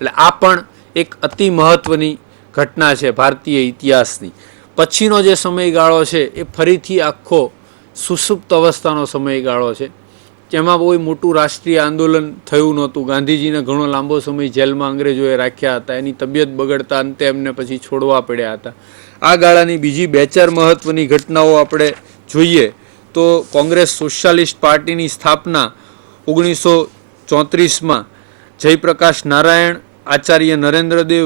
એટલે આ પણ એક અતિ મહત્વની ઘટના છે ભારતીય ઇતિહાસની. પછીનો જે સમયગાળો છે એ ફરીથી આખો સુષુપ્ત અવસ્થાનો સમયગાળો છે, જેમાં કોઈ મોટું રાષ્ટ્રીય આંદોલન થયું નહોતું. ગાંધીજીને ઘણો લાંબો સમય જેલમાં અંગ્રેજોએ રાખ્યા હતા. એની તબિયત બગડતા અંતે એમને પછી છોડવા પડ્યા હતા. આ ગાળાની બીજી 2-4 મહત્વની ઘટનાઓ આપણે જોઈએ તો કોંગ્રેસ સોશિયાલિસ્ટ પાર્ટીની સ્થાપના 1934માં જયપ્રકાશ નારાયણ, આચાર્ય નરેન્દ્રદેવ,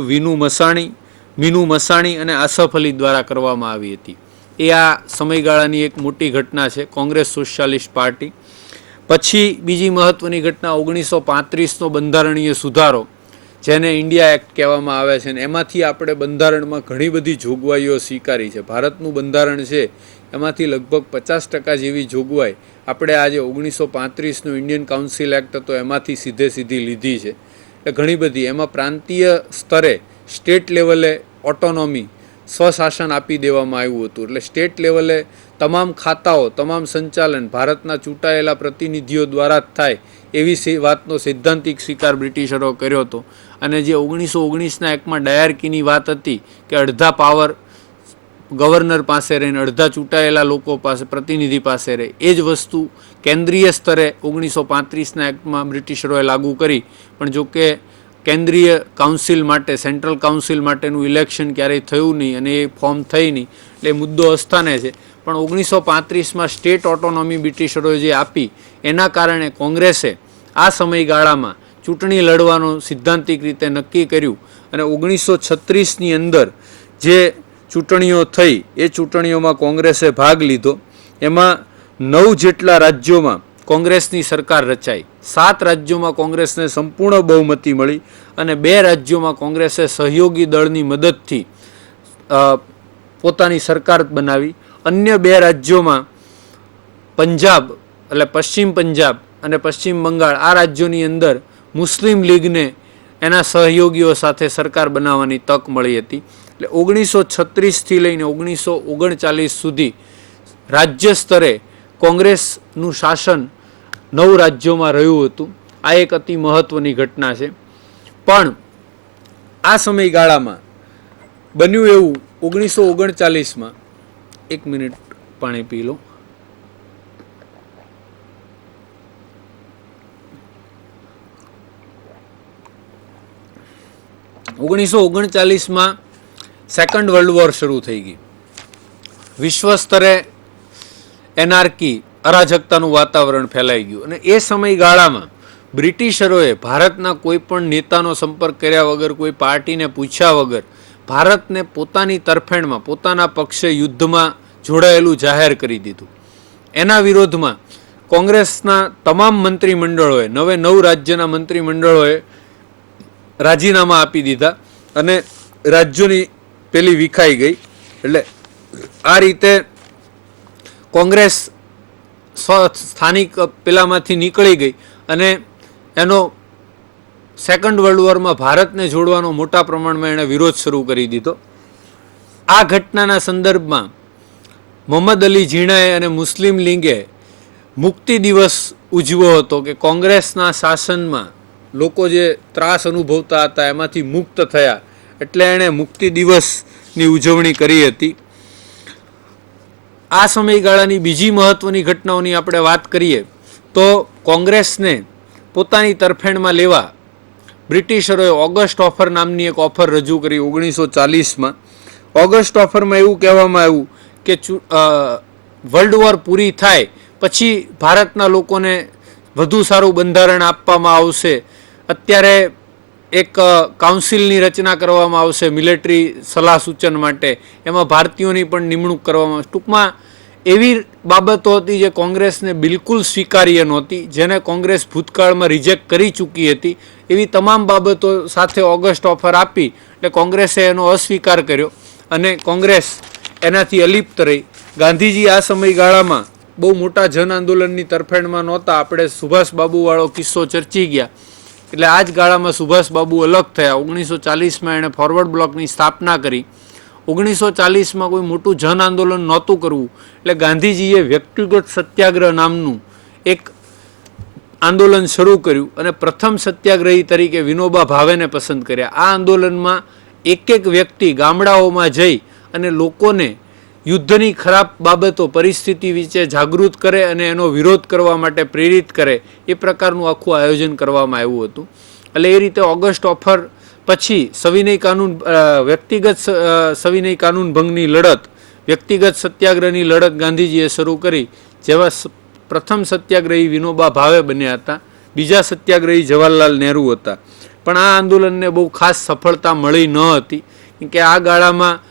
મીનુ મસાણી અને આસફ અલી દ્વારા કરવામાં આવી હતી. એ આ સમયગાળાની એક મોટી ઘટના છે, કોંગ્રેસ સોશિયાલિસ્ટ પાર્ટી. પછી બીજી મહત્વની ઘટના 1935નો બંધારણીય સુધારો, જેને ઇન્ડિયા એક્ટ કહેવામાં આવે છે. અને એમાંથી આપણે બંધારણમાં ઘણી બધી જોગવાઈઓ સ્વીકારી છે. ભારતનું બંધારણ છે એમાંથી લગભગ 50% જેવી જોગવાઈ આપણે આજે 1935નો ઇન્ડિયન કાઉન્સિલ એક્ટ હતો એમાંથી સીધી લીધી છે. એટલે ઘણી બધી એમાં પ્રાંતીય સ્તરે સ્ટેટ લેવલે ઓટોનોમી, સ્વશાસન આપી દેવામાં આવ્યું હતું. એટલે સ્ટેટ લેવલે તમામ ખાતાઓ, તમામ સંચાલન ભારતના ચૂંટાયેલા પ્રતિનિધિઓ દ્વારા જ થાય એવી વાતનો સૈદ્ધાંતિક સ્વીકાર બ્રિટિશરો કર્યો હતો. અને જે 1919ના એક્ટમાં ડાયાર્કીની વાત હતી કે અડધા પાવર ગવર્નર પાસે રહે ને અડધા ચૂંટાયેલા લોકો પાસે, પ્રતિનિધિ પાસે રહે, એ જ વસ્તુ કેન્દ્રીય સ્તરે 1935ના એક્ટમાં બ્રિટિશરોએ લાગુ કરી. પણ જો કે કેન્દ્રીય કાઉન્સિલ માટે, સેન્ટ્રલ કાઉન્સિલ માટેનું ઇલેક્શન ક્યારેય થયું નહીં અને એ ફોર્મ થઈ નહીં, એટલે એ મુદ્દો અસ્થાને છે. પણ 1935માં સ્ટેટ ઓટોનોમી બ્રિટિશરોએ જે આપી એના કારણે કોંગ્રેસે આ સમયગાળામાં ચૂંટણી લડવાનું સિદ્ધાંતિક રીતે નક્કી કર્યું અને 1936ની અંદર જે ચૂંટણીઓ થઈ એ ચૂંટણીઓમાં કોંગ્રેસે ભાગ લીધો. એમાં 9 જેટલા રાજ્યોમાં કોંગ્રેસની સરકાર રચાઈ. 7 રાજ્યોમાં કોંગ્રેસને સંપૂર્ણ બહુમતી મળી અને 2 રાજ્યોમાં કોંગ્રેસે સહયોગી દળની મદદથી પોતાની સરકાર બનાવી. અન્ય 2 રાજ્યોમાં પંજાબ એટલે પશ્ચિમ પંજાબ અને પશ્ચિમ બંગાળ આ રાજ્યોની અંદર મુસ્લિમ લીગને એના સહયોગીઓ સાથે સરકાર બનાવવાની તક મળી હતી. એટલે 1936થી લઈને 1939 સુધી રાજ્ય સ્તરે કોંગ્રેસનું શાસન 9 રાજ્યોમાં રહ્યું હતું. આ એક અતિ મહત્વની ઘટના છે. પણ આ સમયગાળામાં બન્યું એવું 1939માં, 1 મિનિટ પાણી પી લો. માં સેકન્ડ વર્લ્ડ વોર શરૂ થઈ ગઈ. વિશ્વ સ્તરે એનાર્કી અરાજકતાનું વાતાવરણ ફેલાઈ ગયું અને એ સમયગાળામાં બ્રિટિશરોએ ભારતના કોઈ પણ નેતાનો સંપર્ક કર્યા વગર, કોઈ પાર્ટીને પૂછ્યા વગર ભારતને પોતાની તરફેણમાં પોતાના પક્ષે યુદ્ધમાં જોડાયેલું જાહેર કરી દીધું. એના વિરોધમાં કોંગ્રેસના તમામ મંત્રીમંડળોએ 9 રાજ્યના મંત્રીમંડળોએ રાજીનામા આપી દીધા અને રાજ્યોની પેલી વિખાઈ ગઈ. એટલે આ રીતે કોંગ્રેસ સ્થાનિક પેલામાંથી નીકળી ગઈ અને એનો સેકન્ડ વર્લ્ડ વોરમાં ભારતને જોડવાનો મોટા પ્રમાણમાં એણે વિરોધ શરૂ કરી દીધો. આ ઘટનાના સંદર્ભમાં મોહમ્મદ અલી ઝીણાએ અને મુસ્લિમ લીગે મુક્તિ દિવસ ઉજવ્યો હતો કે કોંગ્રેસના શાસનમાં લોકો જે ત્રાસ અનુભવતા હતા એમાંથી મુક્ત થયા, એટલે એણે મુક્તિ દિવસની ઉજવણી કરી હતી. આ સમયગાળાની બીજી મહત્વની ઘટનાઓની આપણે વાત કરીએ તો કોંગ્રેસને પોતાની તરફેણમાં લેવા બ્રિટિશરોએ ઓગસ્ટ ઓફર નામની એક ઓફર રજૂ કરી 1940માં. ઓગસ્ટ ઓફરમાં એવું કહેવામાં આવ્યું કે વર્લ્ડ વોર પૂરી થાય પછી ભારતના લોકોને વધુ સારું બંધારણ આપવામાં આવશે. અત્યારે એક કાઉન્સિલની રચના કરવામાં આવશે મિલિટરી સલાહ સૂચન માટે, એમાં ભારતીયોની પણ નિમણૂક કરવામાં આવશે. ટૂંકમાં એવી બાબતો હતી જે કોંગ્રેસને બિલકુલ સ્વીકાર્ય નહોતી, જેને કોંગ્રેસ ભૂતકાળમાં રિજેક્ટ કરી ચૂકી હતી. એવી તમામ બાબતો સાથે ઓગસ્ટ ઓફર આપી એટલે કોંગ્રેસે એનો અસ્વીકાર કર્યો અને કોંગ્રેસ એનાથી અલિપ્ત રહી. ગાંધીજી આ સમયગાળામાં બહુ મોટા જન આંદોલનની તરફેણમાં નહોતા. આપણે સુભાષબાબુવાળો કિસ્સો ચર્ચી ગયા. એટલે આ જ ગાળામાં સુભાષબાબુ અલગ થયા. 1940માં એણે ફોરવર્ડ બ્લોકની સ્થાપના કરી. 1940માં કોઈ મોટું જન આંદોલન નહોતું કરવું એટલે ગાંધીજીએ વ્યક્તિગત સત્યાગ્રહ નામનું એક આંદોલન શરૂ કર્યું અને પ્રથમ સત્યાગ્રહી તરીકે વિનોબા ભાવેને પસંદ કર્યા. આ આંદોલનમાં એક વ્યક્તિ ગામડાઓમાં જઈ અને લોકોને યુદ્ધની ખરાબ બાબતો, પરિસ્થિતિ વિશે જાગૃત કરે અને એનો વિરોધ કરવા માટે પ્રેરિત કરે, એ પ્રકારનું આખું આયોજન કરવામાં આવ્યું હતું. એટલે એ રીતે ઓગસ્ટ ઓફર પછી સવિનય કાનૂન, વ્યક્તિગત સવિનય કાનૂન ભંગની લડત, વ્યક્તિગત સત્યાગ્રહની લડત ગાંધીજીએ શરૂ કરી. જેવા પ્રથમ સત્યાગ્રહી વિનોબા ભાવે બન્યા હતા, બીજા સત્યાગ્રહી જવાહરલાલ નહેરુ હતા. પણ આ આંદોલનને બહુ ખાસ સફળતા મળી ન હતી કે આ ગાળામાં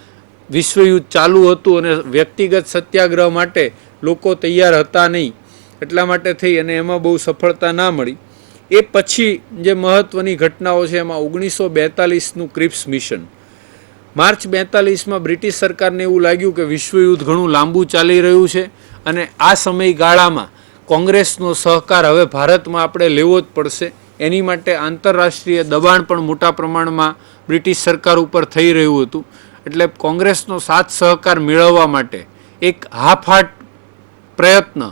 વિશ્વયુદ્ધ ચાલુ હતું અને વ્યક્તિગત સત્યાગ્રહ માટે લોકો તૈયાર હતા નહીં. એટલા માટે થઈ અને એમાં બહુ સફળતા ના મળી. એ પછી જે મહત્વની ઘટનાઓ છે એમાં 1942નું ક્રિપ્સ મિશન. માર્ચ 42માં બ્રિટિશ સરકારને એવું લાગ્યું કે વિશ્વયુદ્ધ ઘણું લાંબુ ચાલી રહ્યું છે અને આ સમયગાળામાં કોંગ્રેસનો સહકાર હવે ભારતમાં આપણે લેવો જ પડશે. એની માટે આંતરરાષ્ટ્રીય દબાણ પણ મોટા પ્રમાણમાં બ્રિટિશ સરકાર ઉપર થઈ રહ્યું હતું. એટલે કોંગ્રેસનો સાથ સહકાર મેળવવા માટે એક હાફ હાર્ટ પ્રયત્ન,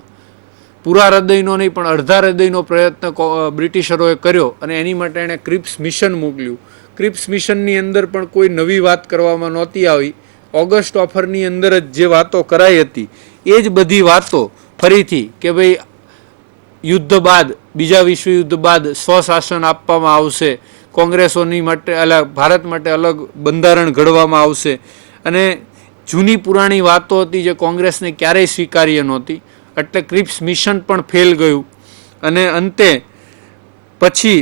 પૂરા હૃદયનો નહીં પણ અડધા હૃદયનો પ્રયત્ન બ્રિટિશરોએ કર્યો અને એની માટે એણે ક્રિપ્સ મિશન મોકલ્યું. ક્રિપ્સ મિશનની અંદર પણ કોઈ નવી વાત કરવામાં નહોતી આવી. ઓગસ્ટ ઓફરની અંદર જ જે વાતો કરાઈ હતી એ જ બધી વાતો ફરીથી કે ભાઈ યુદ્ધ બાદ, બીજા વિશ્વયુદ્ધ બાદ સ્વશાસન આપવામાં આવશે, કોંગ્રેસોની માટે ભારત માટે અલગ બંધારણ ઘડવામાં આવશે અને જૂની પુરાણી વાતો હતી જે કોંગ્રેસને ક્યારેય સ્વીકાર્ય નહોતી. એટલે ક્રિપ્સ મિશન પણ ફેલ ગયું અને અંતે પછી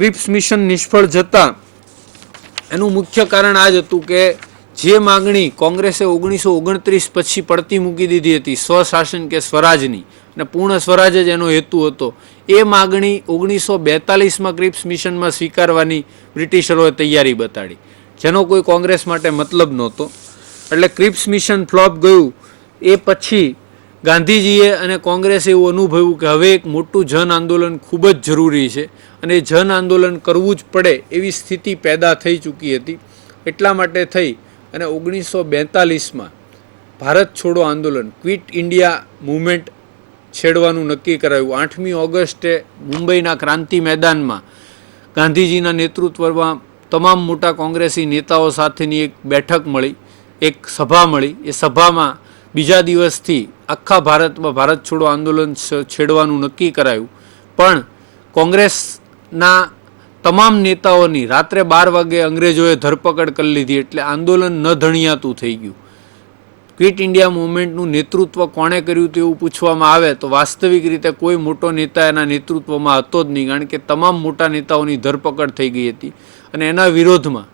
ક્રિપ્સ મિશન નિષ્ફળ જતા એનું મુખ્ય કારણ આ જ હતું કે જે માગણી કોંગ્રેસે 1929 પછી પડતી મૂકી દીધી હતી સ્વશાસન કે સ્વરાજની, અને પૂર્ણ સ્વરાજ જ એનો હેતુ હતો, એ માગણી 1942માં ક્રિપ્સ મિશનમાં સ્વીકારવાની બ્રિટિશરોએ તૈયારી બતાડી, જેનો કોઈ કોંગ્રેસ માટે મતલબ નહોતો. એટલે ક્રિપ્સ મિશન ફ્લોપ ગયું. એ પછી ગાંધીજીએ અને કોંગ્રેસે એવું અનુભવ્યું કે હવે એક મોટું જન આંદોલન ખૂબ જ જરૂરી છે અને એ જન આંદોલન કરવું જ પડે એવી સ્થિતિ પેદા થઈ ચૂકી હતી. એટલા માટે થઈ અને 1942માં ભારત છોડો આંદોલન, ક્વિટ ઇન્ડિયા મૂવમેન્ટ છેડવાનું નક્કી કરાયું. 8મી ઓગસ્ટે મુંબઈના ક્રાંતિ મેદાનમાં ગાંધીજીના નેતૃત્વમાં તમામ મોટા કોંગ્રેસી નેતાઓ સાથેની એક બેઠક મળી, એક સભા મળી. એ સભામાં બીજા દિવસથી આખા ભારતમાં ભારત છોડો આંદોલન છેડવાનું નક્કી કરાયું. પણ કોંગ્રેસના તમામ નેતાઓની રાત્રે 12 વાગે અંગ્રેજોએ ધરપકડ કરી લીધી, એટલે આંદોલન ન ધણિયાતું થઈ ગયું. ક્વિટ ઇન્ડિયા મૂવમેન્ટનું નેતૃત્વ કોણે કર્યું તેવું પૂછવામાં આવે તો વાસ્તવિક રીતે કોઈ મોટો નેતા એના નેતૃત્વમાં હતો જ નહીં, કારણ કે તમામ મોટા નેતાઓની ધરપકડ થઈ ગઈ હતી. અને એના વિરોધમાં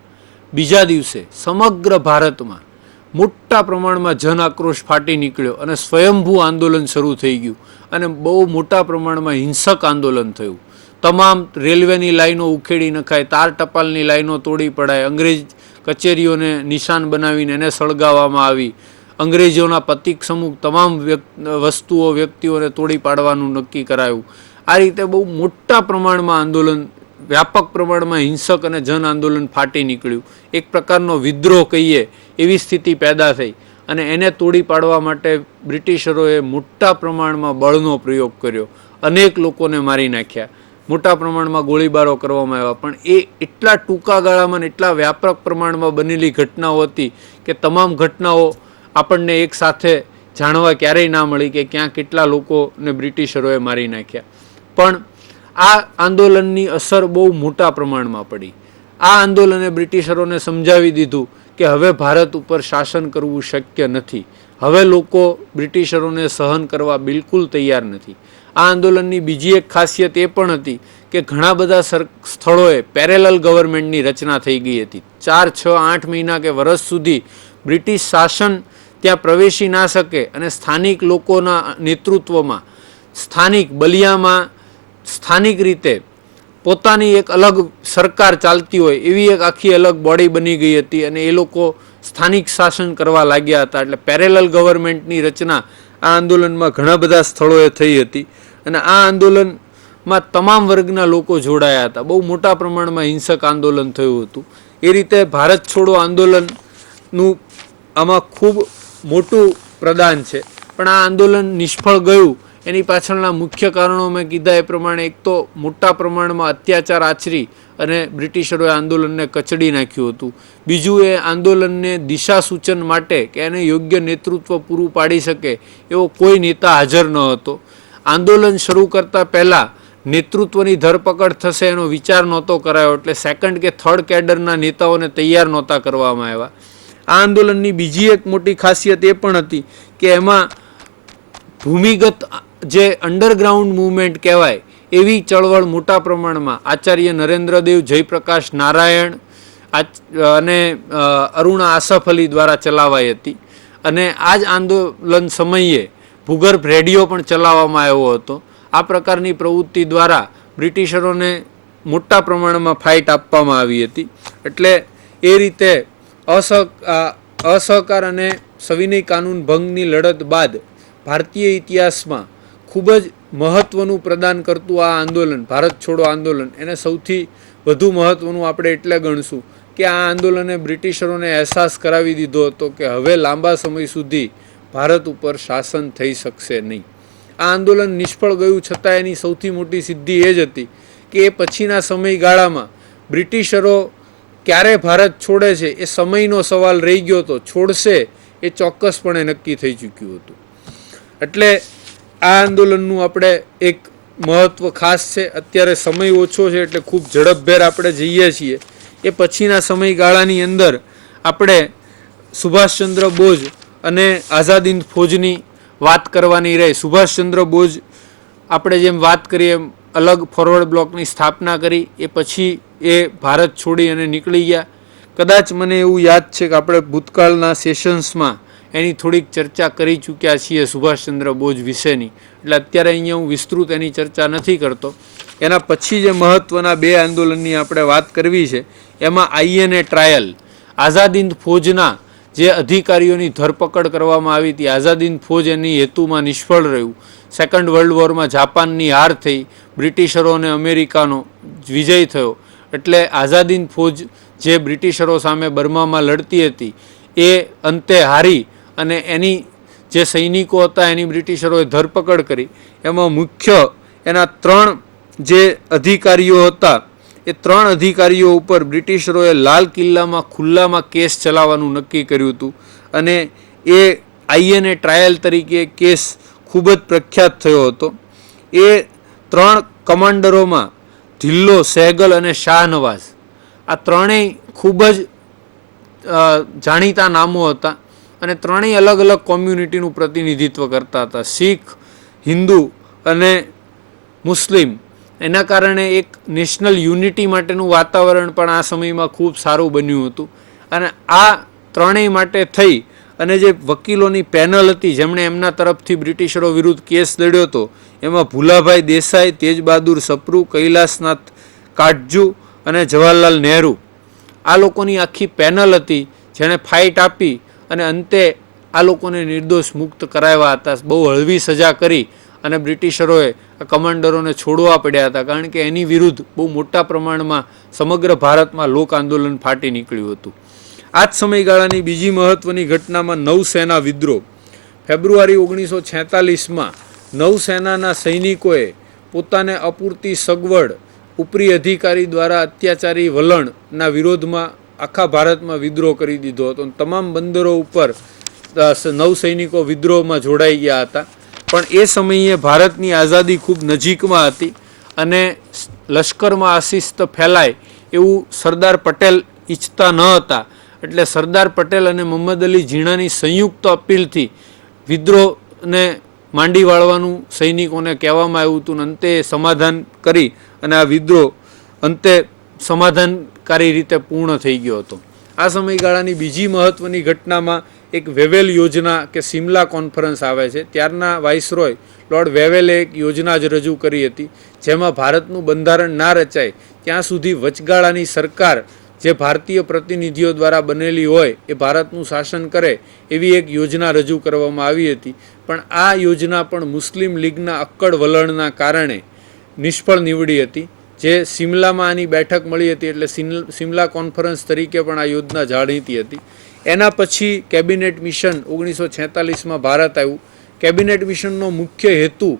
બીજા દિવસે સમગ્ર ભારતમાં મોટા પ્રમાણમાં જન આક્રોશ ફાટી નીકળ્યો અને સ્વયંભૂ આંદોલન શરૂ થઈ ગયું અને બહુ મોટા પ્રમાણમાં હિંસક આંદોલન થયું. તમામ રેલવેની લાઈનો ઉખેડી નખાય, તાર ટપાલની લાઈનો તોડી પડાય, અંગ્રેજ કચેરીઓને નિશાન બનાવીને એને સળગાવવામાં આવી, અંગ્રેજોના પ્રતિક સમૂહ તમામ વસ્તુઓ વ્યક્તિઓને તોડી પાડવાનું નક્કી કરાયું. આ રીતે બહુ મોટા પ્રમાણમાં આંદોલન, વ્યાપક પ્રમાણમાં હિંસક અને જન આંદોલન ફાટી નીકળ્યું. એક પ્રકારનો વિદ્રોહ કહીએ એવી સ્થિતિ પેદા થઈ અને એને તોડી પાડવા માટે બ્રિટિશરોએ મોટા પ્રમાણમાં બળનો પ્રયોગ કર્યો, અનેક લોકોને મારી નાખ્યા, મોટા પ્રમાણમાં ગોળીબારો કરવામાં આવ્યા. પણ એ એટલા ટૂંકા ગાળામાં એટલા વ્યાપક પ્રમાણમાં બનેલી ઘટનાઓ હતી કે તમામ ઘટનાઓ આપણને એક સાથે જાણવા ક્યારેય ના મળી કે ક્યાં કેટલા લોકોને બ્રિટિશરોએ મારી નાખ્યા. પણ આ આંદોલનની અસર બહુ મોટા પ્રમાણમાં પડી. આ આંદોલને બ્રિટિશરોને સમજાવી દીધું કે હવે ભારત ઉપર શાસન કરવું શક્ય નથી, હવે લોકો બ્રિટિશરોને સહન કરવા બિલકુલ તૈયાર નથી. આ આંદોલનની બીજી એક ખાસિયત એ પણ હતી કે ઘણા બધા સ્થળોએ પેરેલલ ગવર્મેન્ટની રચના થઈ ગઈ હતી. 4, 6, 8 મહિના કે વર્ષ સુધી બ્રિટિશ શાસન ત્યાં પ્રવેશી ના શકે અને સ્થાનિક લોકોના નેતૃત્વમાં સ્થાનિક બલિયામાં સ્થાનિક રીતે પોતાની એક અલગ સરકાર ચાલતી હોય એવી એક આખી અલગ બોડી બની ગઈ હતી અને એ લોકો સ્થાનિક શાસન કરવા લાગ્યા હતા. એટલે પેરેલલ ગવર્મેન્ટની રચના આ આંદોલનમાં ઘણા બધા સ્થળોએ થઈ હતી અને આ આંદોલનમાં તમામ વર્ગના લોકો જોડાયા હતા. બહુ મોટા પ્રમાણમાં હિંસક આંદોલન થયું હતું. એ રીતે ભારત છોડો આંદોલનનું આમાં ખૂબ મોટું પ્રદાન છે. પણ આ આંદોલન નિષ્ફળ ગયું એની પાછળના મુખ્ય કારણો મેં કીધા એ પ્રમાણે એક તો મોટા પ્રમાણમાં અત્યાચાર આચરી અને બ્રિટિશરોએ આંદોલનને કચડી નાખ્યું હતું. બીજું, એ આંદોલનને દિશા સૂચન માટે કે એને યોગ્ય નેતૃત્વ પૂરું પાડી શકે એવો કોઈ નેતા હાજર ન હતો. આંદોલન શરૂ કરતા પહેલાં નેતૃત્વની ધરપકડ થશે એનો વિચાર નહોતો કરાયો, એટલે સેકન્ડ કે થર્ડ કેડરના નેતાઓને તૈયાર નહોતા કરવામાં આવ્યા. આ આંદોલનની બીજી એક મોટી ખાસિયત એ પણ હતી કે એમાં ભૂમિગત જે અંડરગ્રાઉન્ડ મૂવમેન્ટ કહેવાય એવી ચળવળ મોટા પ્રમાણમાં આચાર્ય નરેન્દ્રદેવ, જયપ્રકાશ નારાયણ અને અરુણા આસફ અલી દ્વારા ચલાવાઈ હતી. અને આ જ આંદોલન સમયે ભૂગર્ભ રેડિયો પણ ચલાવવામાં આવ્યો હતો. આ પ્રકારની પ્રવૃત્તિ દ્વારા બ્રિટિશરોને મોટા પ્રમાણમાં ફાઇટ આપવામાં આવી હતી. એટલે એ રીતે અસહકાર અને સવિનય કાનૂન ભંગની લડત બાદ ભારતીય ઇતિહાસમાં ખૂબ જ મહત્ત્વનું પ્રદાન કરતું આ આંદોલન, ભારત છોડો આંદોલન, એને સૌથી વધુ મહત્ત્વનું આપણે એટલે ગણશું કે આ આંદોલને બ્રિટિશરોને અહેસાસ કરાવી દીધો હતો કે હવે લાંબા સમય સુધી ભારત ઉપર શાસન થઈ શકશે નહીં. આ આંદોલન નિષ્ફળ ગયું છતાં એની સૌથી મોટી સિદ્ધિ એ જ હતી કે એ પછીના સમયગાળામાં બ્રિટિશરો ક્યારે ભારત છોડે છે એ સમયનો સવાલ રહી ગયો હતો, છોડશે એ ચોક્કસપણે નક્કી થઈ ચૂક્યું હતું. એટલે આ આંદોલનનું આપણે એક મહત્ત્વ ખાસ છે. અત્યારે સમય ઓછો છે એટલે ખૂબ ઝડપભેર આપણે જઈએ છીએ. એ પછીના સમયગાળાની અંદર આપણે સુભાષચંદ્ર બોઝ અને આઝાદ હિંદ ફૌજની વાત કરવાની રહે. સુભાષચંદ્ર બોઝ આપણે જેમ વાત કરીએ એમ અલગ ફોરવર્ડ બ્લોકની સ્થાપના કરી. એ પછી એ ભારત છોડી અને નીકળી ગયા. કદાચ મને એવું યાદ છે કે આપણે ભૂતકાળના સેશન્સમાં એની થોડીક ચર્ચા કરી ચૂક્યા છીએ સુભાષચંદ્ર બોઝ વિશેની, એટલે અત્યારે અહીંયા હું વિસ્તૃત એની ચર્ચા નથી કરતો. એના પછી જે મહત્ત્વના 2 આંદોલનની આપણે વાત કરવી છે એમાં આઈએનએ ટ્રાયલ, આઝાદ હિંદ ફૌજના જે અધિકારીઓની ધરપકડ કરવામાં આવી હતી, આઝાદ હિંદ ફૌજ એની હેતુમાં નિષ્ફળ રહ્યું. સેકન્ડ વર્લ્ડ વોરમાં જાપાનની હાર થઈ, બ્રિટિશરો અને અમેરિકાનો વિજય થયો, એટલે આઝાદ હિંદ ફૌજ જે બ્રિટિશરો સામે બર્મામાં લડતી હતી એ અંતે હારી અને એની જે સૈનિકો હતા એની બ્રિટિશરોએ ધરપકડ કરી. એમાં મુખ્ય એના 3 જે અધિકારીઓ હતા એ 3 અધિકારીઓ ઉપર બ્રિટિશરોએ લાલ કિલ્લામાં ખુલ્લામાં કેસ ચલાવવાનું નક્કી કર્યું હતું અને એ આઈએનએ ટ્રાયલ તરીકે કેસ ખૂબ જ પ્રખ્યાત થયો હતો. એ 3 કમાન્ડરોમાં ધિલ્લો, સહેગલ અને શાહનવાઝ, આ ત્રણેય ખૂબ જ જાણીતા નામો હતા અને ત્રણેય અલગ અલગ કોમ્યુનિટીનું પ્રતિનિધિત્વ કરતા હતા, શીખ, હિન્દુ અને મુસ્લિમ. એના કારણે એક નેશનલ યુનિટી માટેનું વાતાવરણ પણ આ સમયમાં ખૂબ સારું બન્યું હતું. અને આ ત્રણેય માટે થઈ અને જે વકીલોની પેનલ હતી જેમણે એમના તરફથી બ્રિટિશરો વિરુદ્ધ કેસ લડ્યો હતો એમાં ભુલાભાઈ દેસાઈ, તેજ બહાદુર સપ્રુ, કૈલાસનાથ કાટજુ અને જવાહરલાલ નહેરુ, આ લોકોની આખી પેનલ હતી જેણે ફાઇટ આપી અને અંતે આ લોકોને નિર્દોષ મુક્ત કરાવ્યા હતા. બહુ હળવી સજા કરી અને બ્રિટિશરોએ કમાન્ડરોને છોડવા પડ્યા હતા કારણ કે એની વિરુદ્ધ બહુ મોટા પ્રમાણમાં સમગ્ર ભારતમાં લોક આંદોલન ફાટી નીકળ્યું હતું. આ જ સમયગાળાની બીજી મહત્વની ઘટનામાં નૌસેના વિદ્રોહ. ફેબ્રુઆરી 1946માં નૌસેનાના સૈનિકોએ પોતાને અપૂરતી સગવડ, ઉપરી અધિકારી દ્વારા અત્યાચારી વલણના વિરોધમાં આખા ભારતમાં વિદ્રોહ કરી દીધો હતો. તમામ બંદરો ઉપર નૌસૈનિકો વિદ્રોહમાં જોડાઈ ગયા હતા. પણ એ સમયે ભારતની આઝાદી ખૂબ નજીકમાં હતી અને લશ્કરમાં અશિસ્ત ફેલાય એવું સરદાર પટેલ ઈચ્છતા ન હતા. એટલે સરદાર પટેલ અને મોહમ્મદ અલી ઝીણાની સંયુક્ત અપીલથી વિદ્રોહને માંડી વાળવાનું સૈનિકોને કહેવામાં આવ્યું હતું. અંતે સમાધાન કરી અને આ વિદ્રોહ અંતે સમાધાનકારી રીતે પૂર્ણ થઈ ગયો હતો. આ સમયગાળાની બીજી મહત્વની ઘટનામાં એક વેવેલ યોજના કે સિમલા કોન્ફરન્સ આવે છે. ત્યારના વાઇસરોય લોર્ડ વેવેલે એક યોજના જ રજૂ કરી હતી જેમાં ભારતનું બંધારણ ના રચાય ત્યાં સુધી વચગાળાની સરકાર જે ભારતીય પ્રતિનિધિઓ દ્વારા બનેલી હોય એ ભારતનું શાસન કરે એવી એક યોજના રજૂ કરવામાં આવી હતી. પણ આ યોજના પણ મુસ્લિમ લીગના અક્કડ વલણના કારણે નિષ્ફળ નીવડી હતી. જે સિમલામાં આની બેઠક મળી હતી એટલે સિમલા કોન્ફરન્સ તરીકે પણ આ યોજના જાણીતી હતી. એના પછી કેબિનેટ મિશન 1946માં ભારત આવ્યું. કેબિનેટ મિશનનો મુખ્ય હેતુ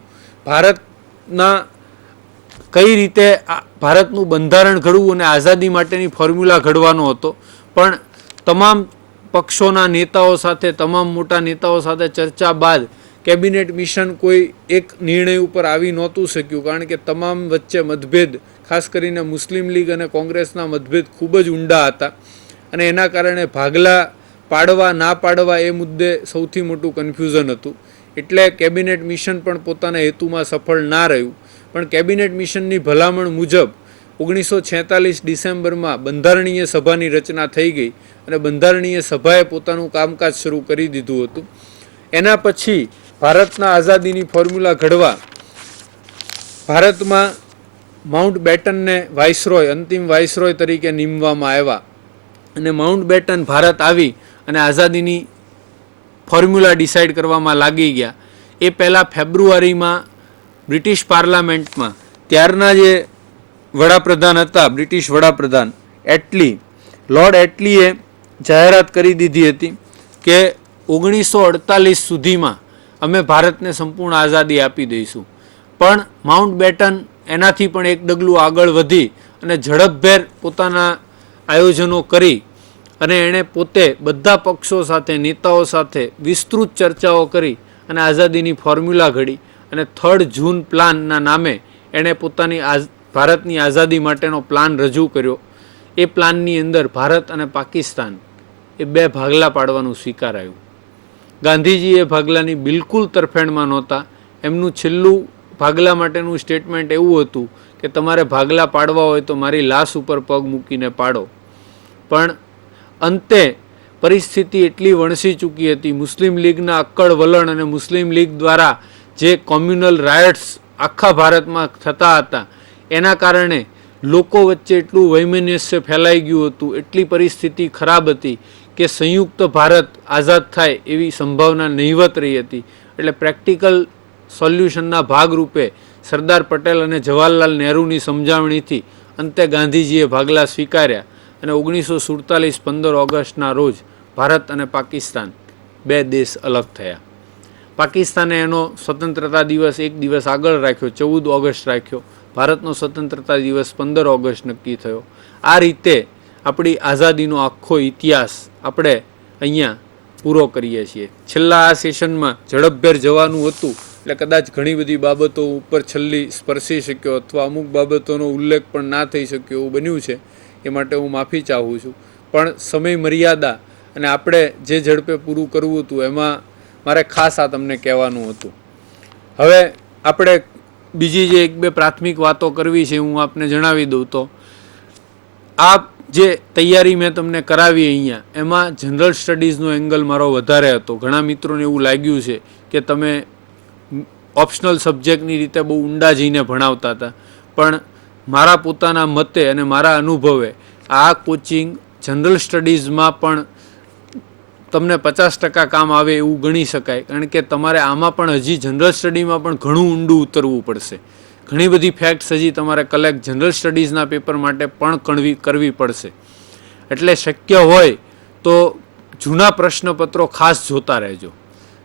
ભારતના કઈ રીતે ભારતનું બંધારણ ઘડવું અને આઝાદી માટેની ફોર્મ્યુલા ઘડવાનો હતો. પણ તમામ પક્ષોના નેતાઓ સાથે, તમામ મોટા નેતાઓ સાથે ચર્ચા બાદ કેબિનેટ મિશન કોઈ એક નિર્ણય ઉપર આવી નહોતું શક્યું કારણ કે તમામ વચ્ચે મતભેદ, ખાસ કરીને મુસ્લિમ લીગ અને કોંગ્રેસના મતભેદ ખૂબ જ ઊંડા હતા અને એના કારણે ભાગલા પાડવા ના પાડવા એ મુદ્દે સૌથી મોટું કન્ફ્યુઝન હતું. એટલે કેબિનેટ મિશન પણ પોતાના હેતુમાં સફળ ના રહ્યું. પણ કેબિનેટ મિશનની ભલામણ મુજબ 1946 ડિસેમ્બરમાં બંધારણીય સભાની રચના થઈ ગઈ અને બંધારણીય સભાએ પોતાનું કામકાજ શરૂ કરી દીધું હતું. એના પછી ભારતના આઝાદીની ફોર્મ્યુલા ઘડવા ભારતમાં માઉન્ટ બેટનને વાઇસરોય, અંતિમ વાઇસરોય તરીકે નીમવામાં આવ્યા અને માઉન્ટ બેટન ભારત આવી અને આઝાદીની ફોર્મ્યુલા ડિસાઇડ કરવામાં લાગી ગયા. એ પહેલાં ફેબ્રુઆરીમાં બ્રિટિશ પાર્લામેન્ટમાં ત્યારના જે વડાપ્રધાન હતા, બ્રિટિશ વડાપ્રધાન એટલી, લોર્ડ એટલીએ જાહેરાત કરી દીધી હતી કે 1948 સુધીમાં અમે ભારતને સંપૂર્ણ આઝાદી આપી દઈશું. પણ માઉન્ટ બેટન એનાથી પણ એક ડગલું આગળ વધી અને ઝડપભેર પોતાના આયોજનો કરી અને એણે પોતે બધા પક્ષો સાથે, નેતાઓ સાથે વિસ્તૃત ચર્ચાઓ કરી અને આઝાદીની ફોર્મ્યુલા ઘડી અને 3 જૂન પ્લાનના નામે એણે પોતાની ભારતની આઝાદી માટેનો પ્લાન રજૂ કર્યો. એ પ્લાનની અંદર ભારત અને પાકિસ્તાન એ 2 ભાગલા પાડવાનું સ્વીકારાયું. ગાંધીજી એ ભાગલાની બિલકુલ તરફેણમાં નહોતા. એમનું છેલ્લું ભાગલા માટેનું સ્ટેટમેન્ટ એવું હતું કે તમારે ભાગલા પાડવા હોય તો મારી લાશ ઉપર પગ મૂકીને પાડો. પણ અંતે પરિસ્થિતિ એટલી વણસી ચૂકી હતી, મુસ્લિમ લીગના અક્કડ વલણ અને મુસ્લિમ લીગ દ્વારા જે કોમ્યુનલ રાયટ્સ આખા ભારતમાં થતા હતા એના કારણે લોકો વચ્ચે એટલું વૈમનસ્ય ફેલાઈ ગયું હતું, એટલી પરિસ્થિતિ ખરાબ હતી કે સંયુક્ત ભારત આઝાદ થાય એવી સંભાવના નહીવત રહી હતી. એટલે પ્રેક્ટિકલ સોલ્યુશનના ભાગરૂપે સરદાર પટેલ અને જવાહરલાલ નહેરુની સમજાવણીથી અંતે ગાંધીજીએ ભાગલા સ્વીકાર્યા અને 1947 15 ઓગસ્ટના રોજ ભારત અને પાકિસ્તાન બે દેશ અલગ થયા. પાકિસ્તાને એનો સ્વતંત્રતા દિવસ એક દિવસ આગળ રાખ્યો, 14 ઓગસ્ટ રાખ્યો. ભારતનો સ્વતંત્રતા દિવસ 15 ઓગસ્ટ નક્કી થયો. આ રીતે આપણી આઝાદીનો આખો ઇતિહાસ આપણે અહીંયા પૂરો કરીએ છીએ. છેલ્લા આ સેશનમાં ઝડપભેર જવાનું હતું એટલે કદાચ ઘણી બધી બાબતો ઉપર છેલ્લી સ્પર્શી શક્યો અથવા અમુક બાબતોનો ઉલ્લેખ પણ ના થઈ શક્યો એવું બન્યું છે. એ માટે હું માફી ચાહું છું. પણ સમય મર્યાદા અને આપણે જે ઝડપે પૂરું કરવું હતું એમાં મારે ખાસ આ તમને કહેવાનું હતું. હવે આપણે બીજી જે એક બે પ્રાથમિક વાતો કરવી છે હું આપને જણાવી દઉં તો આ જે તૈયારી મેં તમને કરાવી અહીંયા એમાં જનરલ સ્ટડીઝનો એંગલ મારો વધારે હતો. ઘણા મિત્રોને એવું લાગ્યું છે કે તમે ઓપ્શનલ સબ્જેક્ટની રીતે બહુ ઊંડા જઈને ભણાવતા હતા, પણ મારા પોતાના મતે અને મારા અનુભવે આ કોચિંગ જનરલ સ્ટડીઝમાં પણ તમને 50% કામ આવે એવું ગણી શકાય. કારણ કે તમારે આમાં પણ હજી જનરલ સ્ટડીમાં પણ ઘણું ઊંડું ઉતરવું પડશે. ઘણી બધી ફેક્ટ્સ હજી તમારે કલેક્ટ જનરલ સ્ટડીઝના પેપર માટે પણ કરવી પડશે. એટલે શક્ય હોય તો જૂના પ્રશ્નપત્રો ખાસ જોતા રહેજો.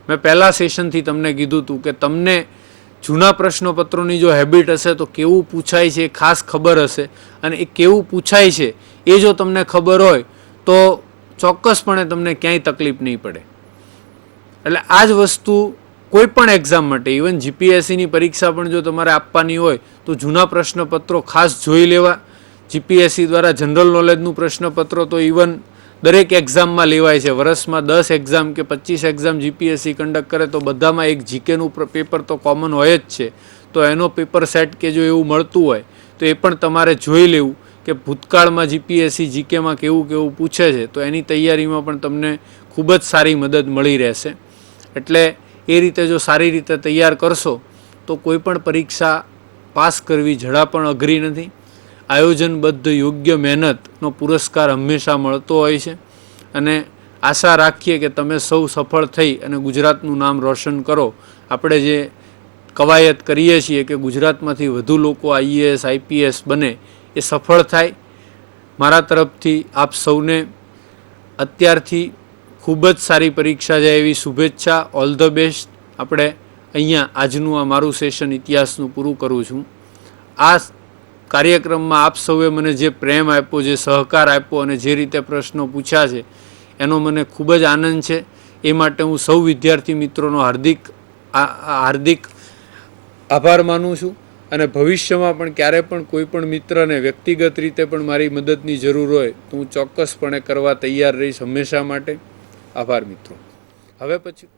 મેં પહેલા સેશનથી તમને કીધું હતું કે તમને જૂના પ્રશ્નપત્રોની જો હેબિટ હશે તો કેવું પૂછાય છે એ ખાસ ખબર હશે, અને એ કેવું પૂછાય છે એ જો તમને ખબર હોય તો ચોક્કસપણે તમને ક્યાંય તકલીફ નહીં પડે. એટલે આ જ વસ્તુ કોઈ પણ એક્ઝામ માટે, ઇવન જીપીએસસીની પરીક્ષા પણ જો તમારે આપવાની હોય તો જૂના પ્રશ્નપત્રો ખાસ જોઈ લેવા. જીપીએસસી દ્વારા જનરલ નોલેજનું પ્રશ્નપત્રો તો ઇવન દરેક એક્ઝામમાં લેવાય છે. વર્ષમાં 10 એક્ઝામ કે 25 એક્ઝામ જીપીએસસી કન્ડક્ટ કરે તો બધામાં એક જીકેનું પેપર તો કોમન હોય જ છે. તો એનો પેપર સેટ કે જો એવું મળતું હોય તો એ પણ તમારે જોઈ લેવું કે ભૂતકાળમાં જીપીએસસી જીકેમાં કેવું કેવું પૂછે છે, તો એની તૈયારીમાં પણ તમને ખૂબ જ સારી મદદ મળી રહેશે. એટલે એ રીતે જો સારી રીતે તૈયાર કરશો તો કોઈ પણ પરીક્ષા પાસ કરવી જરા પણ અઘરી નથી. આયોજનબદ્ધ યોગ્ય મહેનતનો પુરસ્કાર હંમેશા મળતો હોય છે, અને આશા રાખીએ કે તમે સૌ સફળ થઈ અને ગુજરાતનું નામ રોશન કરો. આપણે જે કવાયત કરીએ છીએ કે ગુજરાતમાંથી વધુ લોકો આઈએએસ આઈપીએસ બને એ સફળ થાય. મારા તરફથી આપ સૌને અત્યારથી ખૂબ જ સારી પરીક્ષા જાય એવી શુભેચ્છા. All the best. આપણે અહીંયા આજનું આ મારું સેશન ઇતિહાસનું પૂરું કરું છું. આ કાર્યક્રમમાં આપ સૌએ મને જે પ્રેમ આપ્યો, જે સહકાર આપ્યો અને જે રીતે પ્રશ્નો પૂછ્યા છે એનો મને ખૂબ જ આનંદ છે. એ માટે હું સૌ વિદ્યાર્થી મિત્રોનો હાર્દિક આભાર માનું છું. અને ભવિષ્યમાં પણ ક્યારે પણ કોઈ પણ મિત્રને વ્યક્તિગત રીતે પણ મારી મદદની જરૂર હોય તો હું ચોક્કસપણે કરવા તૈયાર રહીશ હંમેશા માટે. આભાર મિત્રો. હવે પછી